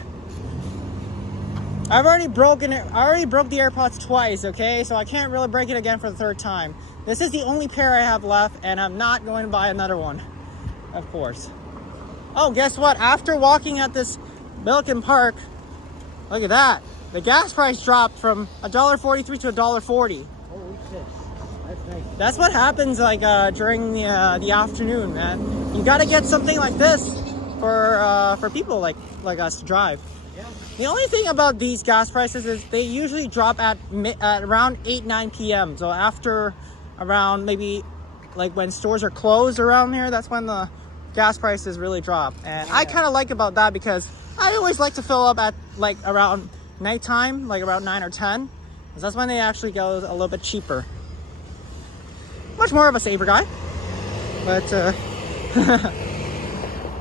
I already broke the AirPods twice, okay? So I can't really break it again for the third time. This is the only pair I have left, and I'm not going to buy another one, of course. Oh, guess what? After walking at this Milliken Park, look at that. The gas price dropped from $1.43 to $1.40. Holy shit. That's nice. That's what happens during the afternoon, man. You got to get something like this for people like us to drive. Yeah. The only thing about these gas prices is they usually drop at around 8-9 p.m. So after around maybe like when stores are closed around here, that's when the gas prices really drop. And I kind of like about that because I always like to fill up at like around nighttime, like around 9 or 10, because that's when they actually go a little bit cheaper. Much more of a saver guy, but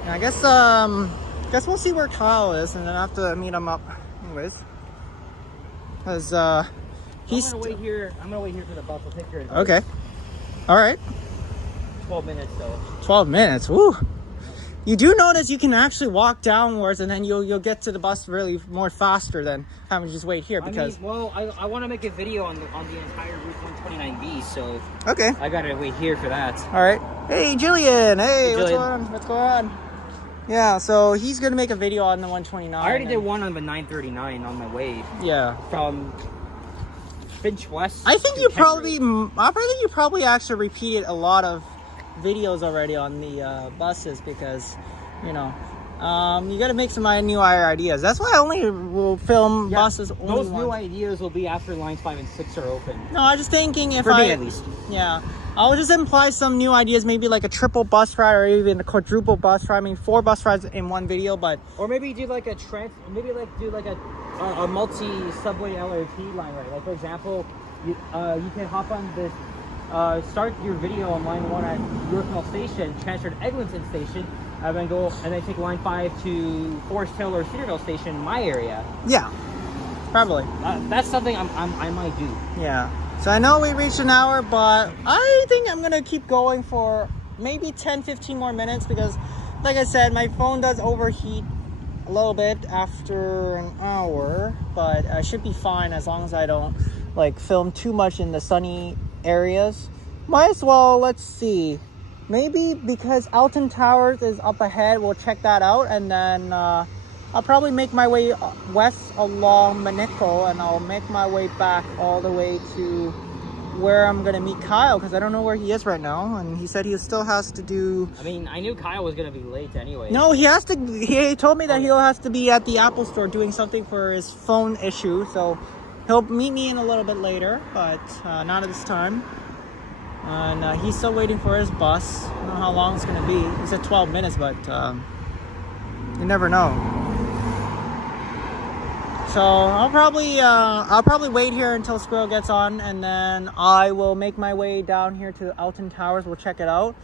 I guess we'll see where Kyle is, and then I have to meet him up anyways, because he's I'm gonna wait here for the bus. We'll take your advice. Okay, all right. 12 minutes though. 12 minutes. Woo. You do notice you can actually walk downwards, and then you'll get to the bus really more faster than having to just wait here, because I want to make a video on the entire Route 129B, so okay, I gotta wait here for that. all right. Hey Jillian, hey, what's Jillian. going on? What's going on? Yeah, so he's gonna make a video on the 129. I already did one on the 939 on my way Yeah, from Finch West. I think to you Kent probably actually repeated a lot of videos already on the buses, because you got to make some new ideas. That's why I only will film buses only those once. new ideas will be after lines 5 and 6 are open. No, I was just thinking if For me, at least. Yeah, I'll just imply some new ideas, maybe like a triple bus ride or even a quadruple bus ride. I mean, 4 bus rides in one video, but Or maybe do like a a multi subway LRT line ride. Like for example, you can hop on this. Start your video on line 1 at York Mill Station, transfer to Eglinton Station, and then take line 5 to Forest Hill or Cedarville Station, my area. yeah, probably. That's something I might do. Yeah. So I know we reached an hour, but I think I'm gonna keep going for maybe 10-15 more minutes, because like I said, my phone does overheat a little bit after an hour, but I should be fine as long as I don't film too much in the sunny areas. Might as well, let's see, maybe because Alton Towers is up ahead, we'll check that out, and then I'll probably make my way west along Manico, and I'll make my way back all the way to where I'm gonna meet Kyle, because I don't know where he is right now, and he said he still has to do. I mean, I knew Kyle was gonna be late anyway. No, he has to. He told me that he'll has to be at the Apple store doing something for his phone issue, so he'll meet me in a little bit later, but not at this time. And he's still waiting for his bus. I don't know how long it's gonna be. He said 12 minutes, but you never know. So I'll probably wait here until Squirrel gets on, and then I will make my way down here to Alton Towers. We'll check it out.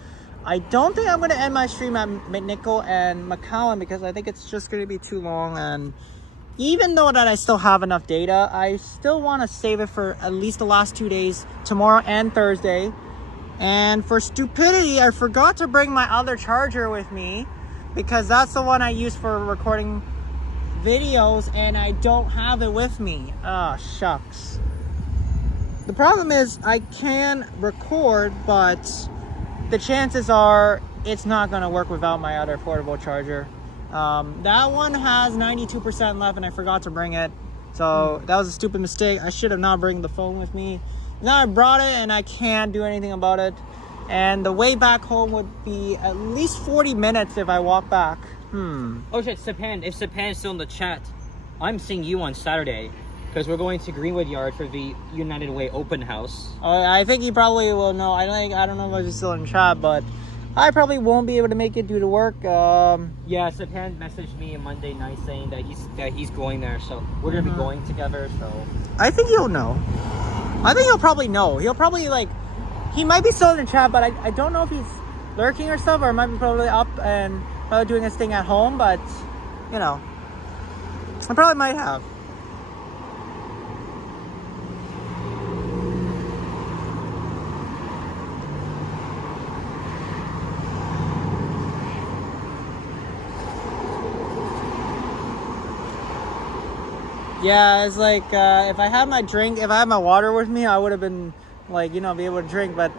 I don't think I'm going to end my stream at McNichol and McCowan, because I think it's just going to be too long. And even though that I still have enough data, I still want to save it for at least the last 2 days, tomorrow and Thursday. And for stupidity, I forgot to bring my other charger with me, because that's the one I use for recording videos, and I don't have it with me. Ah, shucks. The problem is I can record, but the chances are it's not going to work without my other portable charger. That one has 92% left, and I forgot to bring it. So that was a stupid mistake. I should have not bring the phone with me. Now I brought it, and I can't do anything about it. And the way back home would be at least 40 minutes if I walk back. Oh shit, Sapan. If Sapan's still in the chat, I'm seeing you on Saturday, because we're going to Greenwood Yard for the United Way open house. I think he probably will know. I don't know if he's still in chat, but I probably won't be able to make it due to work. Yeah, Sapan messaged me on Monday night saying that he's going there, so we're gonna be going together. So I think he'll know. I think he'll probably know. He'll probably he might be still in the chat, but I don't know if he's lurking or stuff, or might be probably up and probably doing his thing at home, but you know, I probably might have. Yeah, it's like if I had my drink, if I had my water with me, I would have been be able to drink, but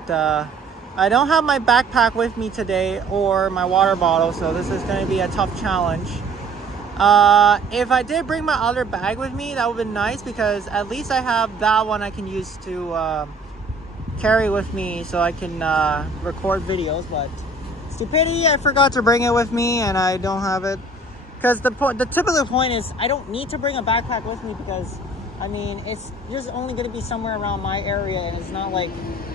I don't have my backpack with me today or my water bottle, so this is going to be a tough challenge. If I did bring my other bag with me, that would have been nice, because at least I have that one I can use to carry with me so I can record videos. But stupidity, I forgot to bring it with me, and I don't have it. Because the typical point is I don't need to bring a backpack with me, because I mean, it's just only going to be somewhere around my area, and it's not like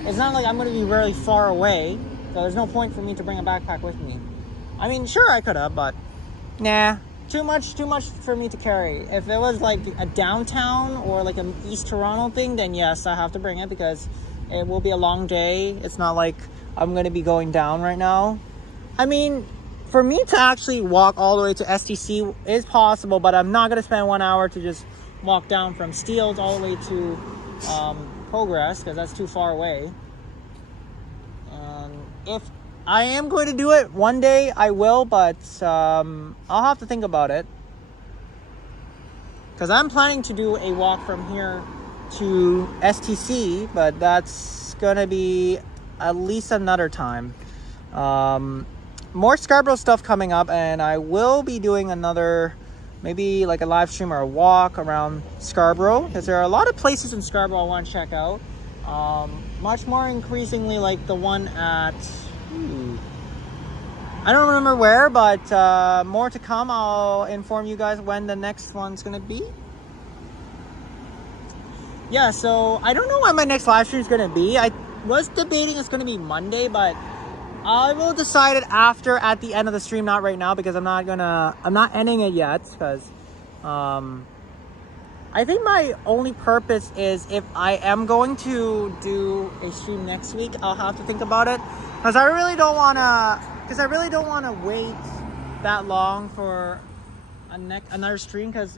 I'm going to be really far away, so there's no point for me to bring a backpack with me. I mean, sure, I could have, but nah, too much for me to carry. If it was like a downtown or like an East Toronto thing, then yes, I have to bring it, because it will be a long day. It's not like I'm going to be going down right now. I mean, for me to actually walk all the way to STC is possible, but I'm not going to spend 1 hour to just walk down from Steeles all the way to Progress, because that's too far away. And if I am going to do it one day, I will, but I'll have to think about it, because I'm planning to do a walk from here to STC, but that's gonna be at least another time. More Scarborough stuff coming up, and I will be doing another, maybe like a live stream or a walk around Scarborough, because there are a lot of places in Scarborough I want to check out. Much more increasingly like the one at, I don't remember where, but more to come. I'll inform you guys when the next one's going to be. Yeah, so I don't know when my next live stream is going to be. I was debating it's going to be Monday, but I will decide it at the end of the stream, not right now, because I'm not ending it yet, because I think my only purpose is if I am going to do a stream next week, I'll have to think about it, because I really don't want to wait that long for another stream, because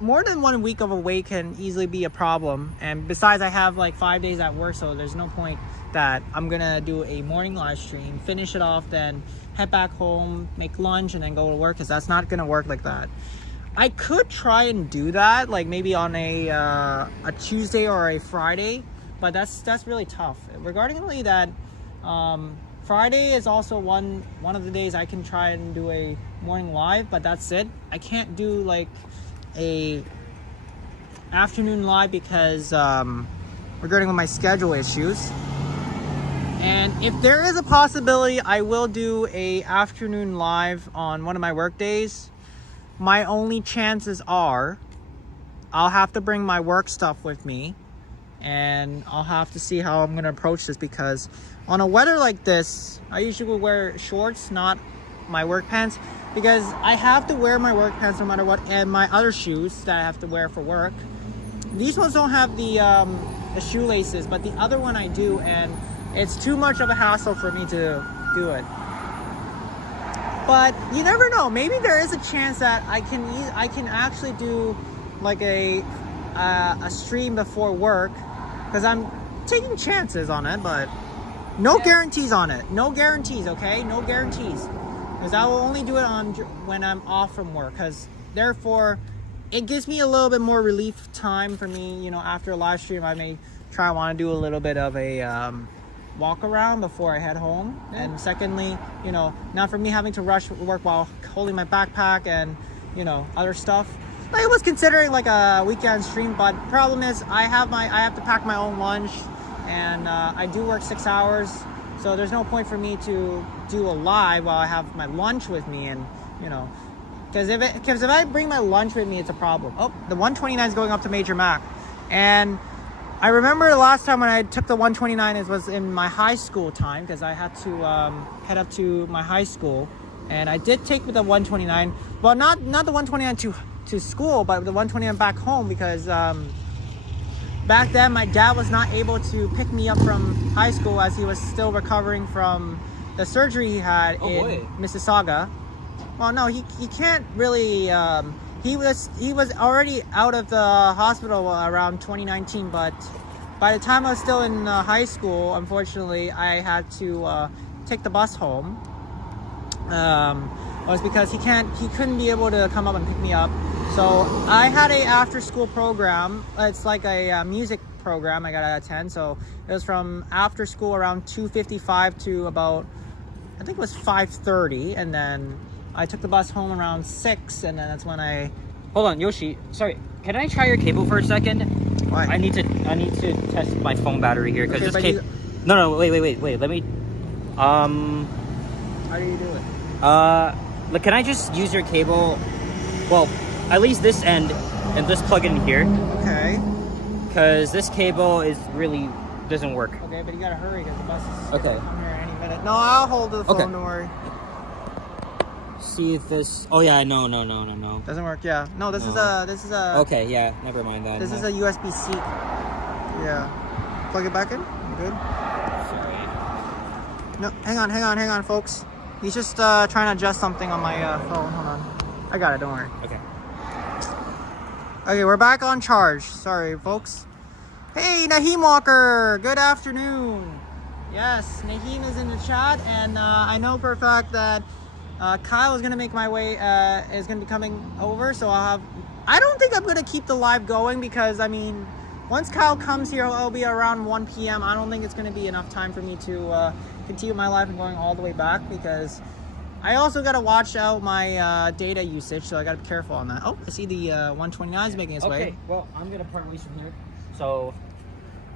more than 1 week of a wait can easily be a problem. And besides, I have like 5 days at work, so there's no point that I'm gonna do a morning live stream, finish it off, then head back home, make lunch, and then go to work, because that's not gonna work like that. I could try and do that, like maybe on a Tuesday or a Friday, but that's really tough. Regarding that, Friday is also one of the days I can try and do a morning live, but that's it. I can't do like a afternoon live, because regarding my schedule issues. And if there is a possibility, I will do a afternoon live on one of my work days. My only chances are I'll have to bring my work stuff with me, and I'll have to see how I'm going to approach this, because on a weather like this, I usually will wear shorts, not my work pants, because I have to wear my work pants no matter what, and my other shoes that I have to wear for work. These ones don't have the shoelaces, but the other one I do, and it's too much of a hassle for me to do it. But you never know. Maybe there is a chance that I can actually do like a stream before work, because I'm taking chances on it, but no guarantees on it. No guarantees, okay? No guarantees. Because I will only do it on when I'm off from work, because therefore it gives me a little bit more relief time for me. You know, after a live stream, I may want to do a little bit of a walk around before I head home. And secondly, you know, not for me having to rush work while holding my backpack and, you know, other stuff. I was considering like a weekend stream, but problem is I have to pack my own lunch, and I do work 6 hours, so there's no point for me to do a live while I have my lunch with me. And you know, because if I bring my lunch with me, it's a problem. Oh, the 129 is going up to Major Mac, and I remember the last time when I took the 129, it was in my high school time, because I had to head up to my high school, and I did take the 129. Well, not the 129 to school, but the 129 back home, because back then my dad was not able to pick me up from high school, as he was still recovering from the surgery he had in Mississauga. Well, no, he can't really. He was already out of the hospital around 2019, but by the time I was still in high school, unfortunately, I had to take the bus home. It was because he couldn't be able to come up and pick me up. So I had a after school program. It's like a music program I gotta attend. So it was from after school around 2:55 to about, I think it was 5:30, and then I took the bus home around 6, and then that's when I... Hold on, Yoshi. Sorry, can I try your cable for a second? Why? I need to test my phone battery here, because okay, this cable... No, wait. Let me... How do you do it? Look, can I just use your cable? Well, at least this end, and just plug it in here. Okay. Because this cable really doesn't work. Okay, but you gotta hurry, because the bus is okay. gonna come here any minute. No, I'll hold the phone, don't worry. See if this... Oh yeah, no. Doesn't work, yeah. No, this is a... Okay, yeah, never mind that. This is a USB-C. Yeah. Plug it back in? You good? Sorry. No, hang on, folks. He's just trying to adjust something on my phone. Hold on. I got it, don't worry. Okay. Okay, we're back on charge. Sorry, folks. Hey, Naheem Walker. Good afternoon. Yes, Naheem is in the chat, and I know for a fact that Kyle is gonna make my way. Is gonna be coming over, so I'll have. I don't think I'm gonna keep the live going, because I mean, once Kyle comes here, it'll be around 1 p.m. I don't think it's gonna be enough time for me to continue my live and going all the way back, because I also gotta watch out my data usage, so I gotta be careful on that. Oh, I see the 129 is making its way. Okay, well, I'm gonna part ways from here. So,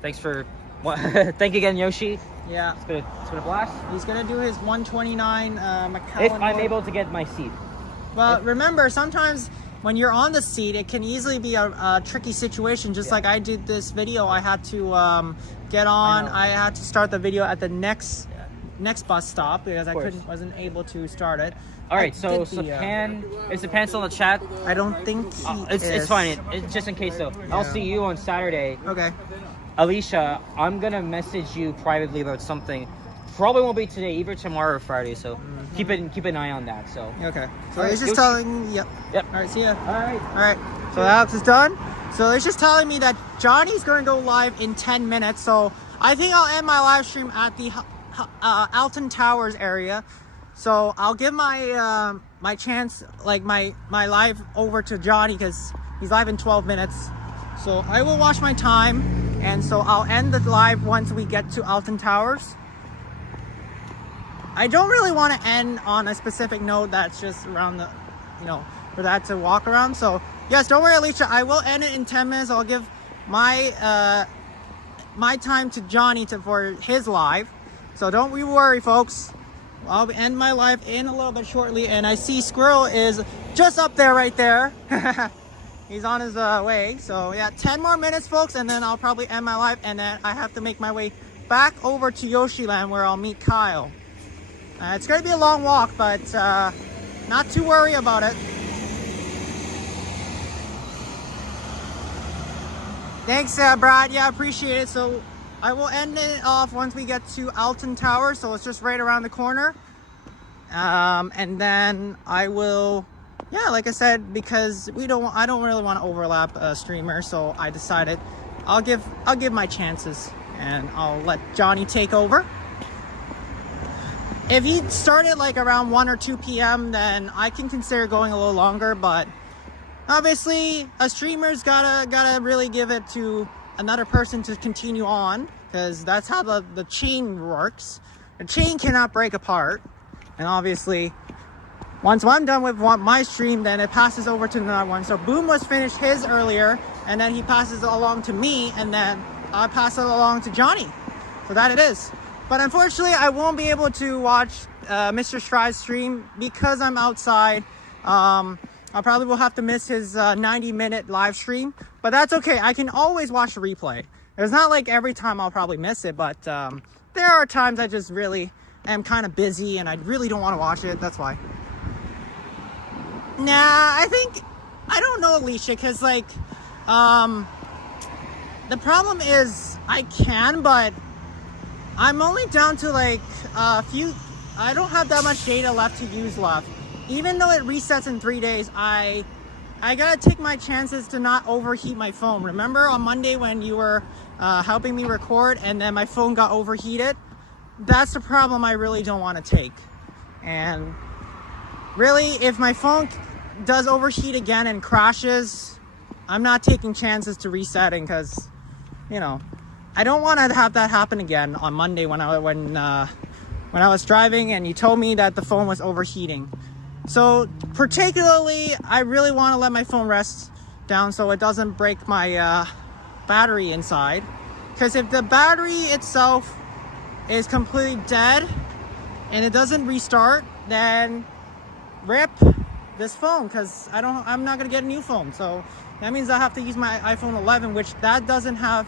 thanks for. Thank you again, Yoshi. Yeah. It's been a blast. He's gonna do his 129 McCowan. If I'm able to get my seat. Well, remember, sometimes when you're on the seat, it can easily be a tricky situation. Just like I did this video, I had to get on. I had to start the video at the next bus stop, because I wasn't able to start it. All right, so is the pencil in the chat? I don't think it's fine. It's just in case though. Yeah. I'll see you on Saturday. Okay. Alicia, I'm gonna message you privately about something. Probably won't be today, either tomorrow or Friday. So keep an eye on that. So okay. So it's just telling. Yep. Yep. All right. See ya. All right. So Alex is done. So it's just telling me that Johnny's going to go live in 10 minutes. So I think I'll end my live stream at the Alton Towers area. So I'll give my my chance, like my live over to Johnny, because he's live in 12 minutes. So I will watch my time, and so I'll end the live once we get to Alton Towers. I don't really want to end on a specific note that's just around the, for that to walk around. So yes, don't worry, Alicia, I will end it in 10 minutes. I'll give my my time to Johnny for his live. So don't we worry, folks. I'll end my live in a little bit shortly, and I see Squirrel is just up there right there. He's on his way. So yeah, 10 more minutes, folks, and then I'll probably end my live, and then I have to make my way back over to Yoshiland where I'll meet Kyle. It's going to be a long walk, but not too worry about it. Thanks, Brad. Yeah, appreciate it. So I will end it off once we get to Alton Tower. So it's just right around the corner. And then I will, yeah, like I said, because I don't really want to overlap a streamer. So I decided I'll give my chances, and I'll let Johnny take over. If he started like around 1 or 2 p.m., then I can consider going a little longer, but obviously a streamer's gotta really give it to another person to continue on, because that's how the chain works. The chain cannot break apart, and obviously once I'm done with my stream, then it passes over to another one. So Boom was finished his earlier, and then he passes it along to me, and then I pass it along to Johnny. So that it is. But unfortunately, I won't be able to watch Mr. Stride's stream because I'm outside. I probably will have to miss his 90-minute live stream, but that's okay. I can always watch the replay. It's not like every time I'll probably miss it, but there are times I just really am kind of busy and I really don't want to watch it. That's why. Nah, I don't know, Alicia, because like the problem is I can, but I'm only down to like a few. I don't have that much data left to use left. Even though it resets in 3 days, I gotta take my chances to not overheat my phone. Remember on Monday when you were helping me record and then my phone got overheated? That's the problem I really don't want to take. And really, if my phone does overheat again and crashes, I'm not taking chances to resetting, because, you know, I don't want to have that happen again on Monday when I was driving and you told me that the phone was overheating. So particularly, I really want to let my phone rest down so it doesn't break my battery inside. Because if the battery itself is completely dead and it doesn't restart, then rip this phone, because I'm not gonna get a new phone. So that means I have to use my iPhone 11, which that doesn't have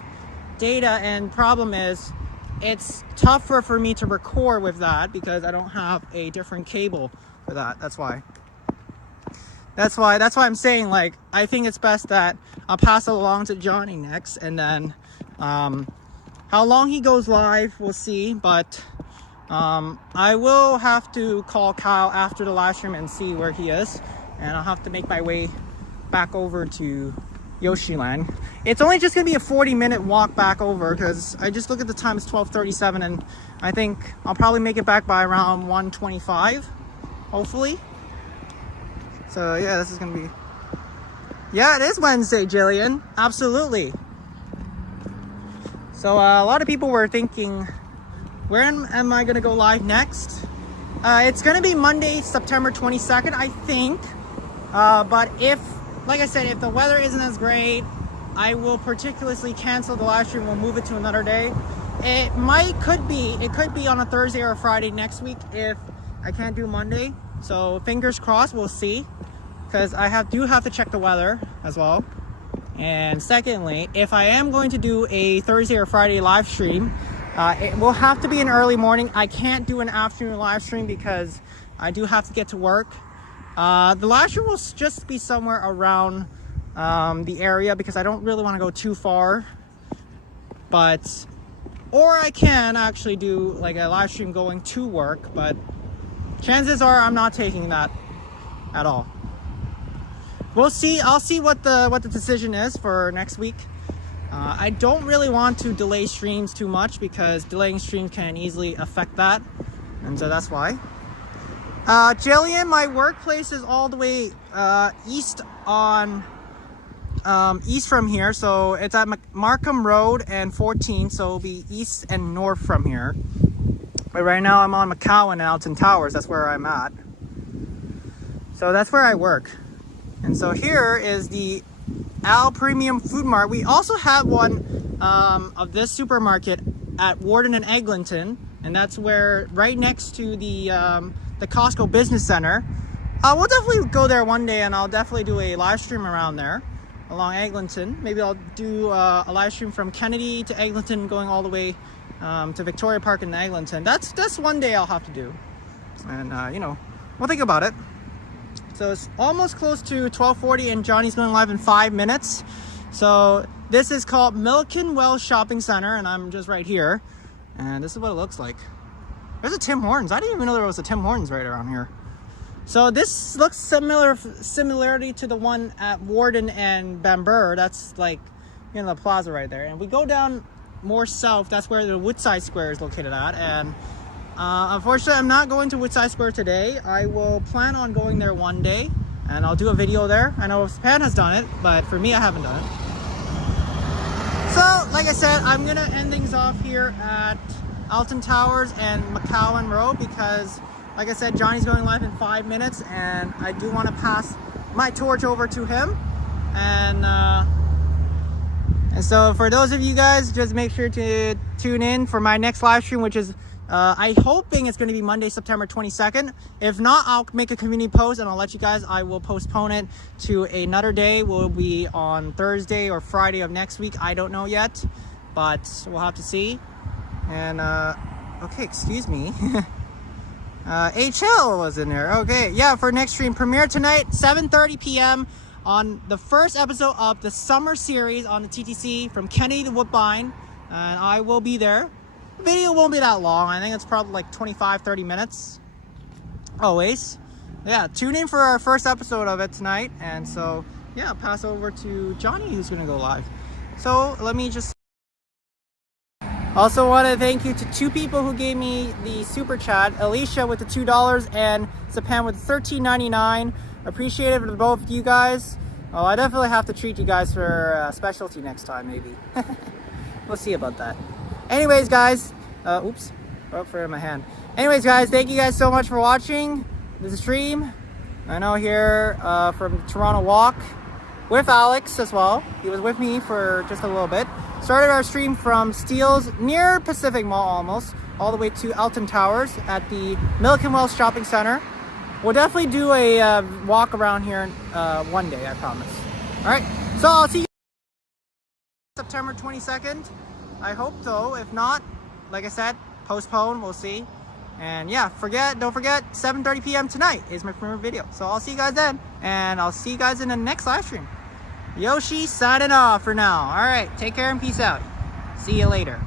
data, and problem is it's tougher for me to record with that because I don't have a different cable for that. That's why I'm saying, like, I think it's best that I'll pass it along to Johnny next, and then how long he goes live we'll see, but I will have to call Kyle after the live stream and see where he is, and I'll have to make my way back over to Yoshiland. It's only just gonna be a 40-minute walk back over, because I just look at the time, it's 12:37, and I think I'll probably make it back by around 1:25, hopefully. So yeah, this is gonna be, yeah, it is Wednesday, Jillian, absolutely. So a lot of people were thinking, where am I gonna go live next? It's gonna be Monday, September 22nd, I think. But if, like I said, if the weather isn't as great, I will particularly cancel the live stream. We'll move it to another day. It could be on a Thursday or a Friday next week if I can't do Monday. So fingers crossed, we'll see. Because I do have to check the weather as well. And secondly, if I am going to do a Thursday or Friday live stream, it will have to be an early morning. I can't do an afternoon live stream because I do have to get to work. The live stream will just be somewhere around the area because I don't really want to go too far. Or I can actually do like a live stream going to work, but chances are I'm not taking that at all. We'll see. I'll see what the decision is for next week. I don't really want to delay streams too much because delaying streams can easily affect that, and so that's why. Jillian, my workplace is all the way east from here, so it's at Markham Road and 14, so it'll be east and north from here. But right now I'm on McCowan and Alton Towers. That's where I'm at. So that's where I work. And so here is the Al Premium Food Mart. We also have one of this supermarket at Warden and Eglinton, and that's where right next to the Costco Business Center. We'll definitely go there one day, and I'll definitely do a live stream around there along Eglinton. Maybe I'll do a live stream from Kennedy to Eglinton, going all the way to Victoria Park in Eglinton. That's one day I'll have to do, and you know, we'll think about it. So it's almost close to 12:40, and Johnny's going live in 5 minutes. So this is called Milliken Wells Shopping Center, and I'm just right here, and this is what it looks like. There's a Tim Hortons. I didn't even know there was a Tim Hortons right around here. So this looks similarity to the one at Warden and Bambur. That's like, you know, the plaza right there. And we go down more south. That's where the Woodside Square is located at. And unfortunately, I'm not going to Woodside Square today. I will plan on going there one day, and I'll do a video there. I know Span has done it, but for me, I haven't done it. So, like I said, I'm gonna end things off here at Alton Towers and McCowan Road because, like I said, Johnny's going live in 5 minutes, and I do want to pass my torch over to him. And so for those of you guys, just make sure to tune in for my next live stream, which is I'm hoping it's going to be Monday, September 22nd. If not, I'll make a community post and I'll let you guys. I will postpone it to another day. Will be on Thursday or Friday of next week. I don't know yet, but we'll have to see. And okay, excuse me. HL was in there. Okay, yeah, for next stream premiere tonight, 7:30 p.m. on the first episode of the summer series on the TTC from Kennedy to Woodbine, and I will be there. The video won't be that long. I think it's probably like 25-30 minutes. Always. Yeah, tune in for our first episode of it tonight. And so, yeah, I'll pass over to Johnny, who's going to go live. So, let me just... Also want to thank you to two people who gave me the super chat. Alicia with the $2 and Sapan with $13.99. Appreciate it for both of you guys. Oh, I definitely have to treat you guys for a specialty next time, maybe. We'll see about that. Anyways, guys, oops, right for my hand. Anyways, guys, thank you guys so much for watching this stream. I know here from Toronto Walk with Alex as well. He was with me for just a little bit. Started our stream from Steeles, near Pacific Mall almost, all the way to Alton Towers at the Milliken Wells Shopping Center. We'll definitely do a walk around here one day, I promise. All right, so I'll see you September 22nd. I hope so. If not, like I said, postpone, we'll see. And yeah, don't forget, 7:30 p.m. tonight is my premiere video. So I'll see you guys then, and I'll see you guys in the next live stream. Yoshi signing off for now. All right, take care and peace out. See you later.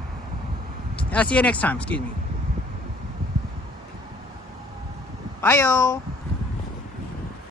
I'll see you next time, excuse me. Bye-o.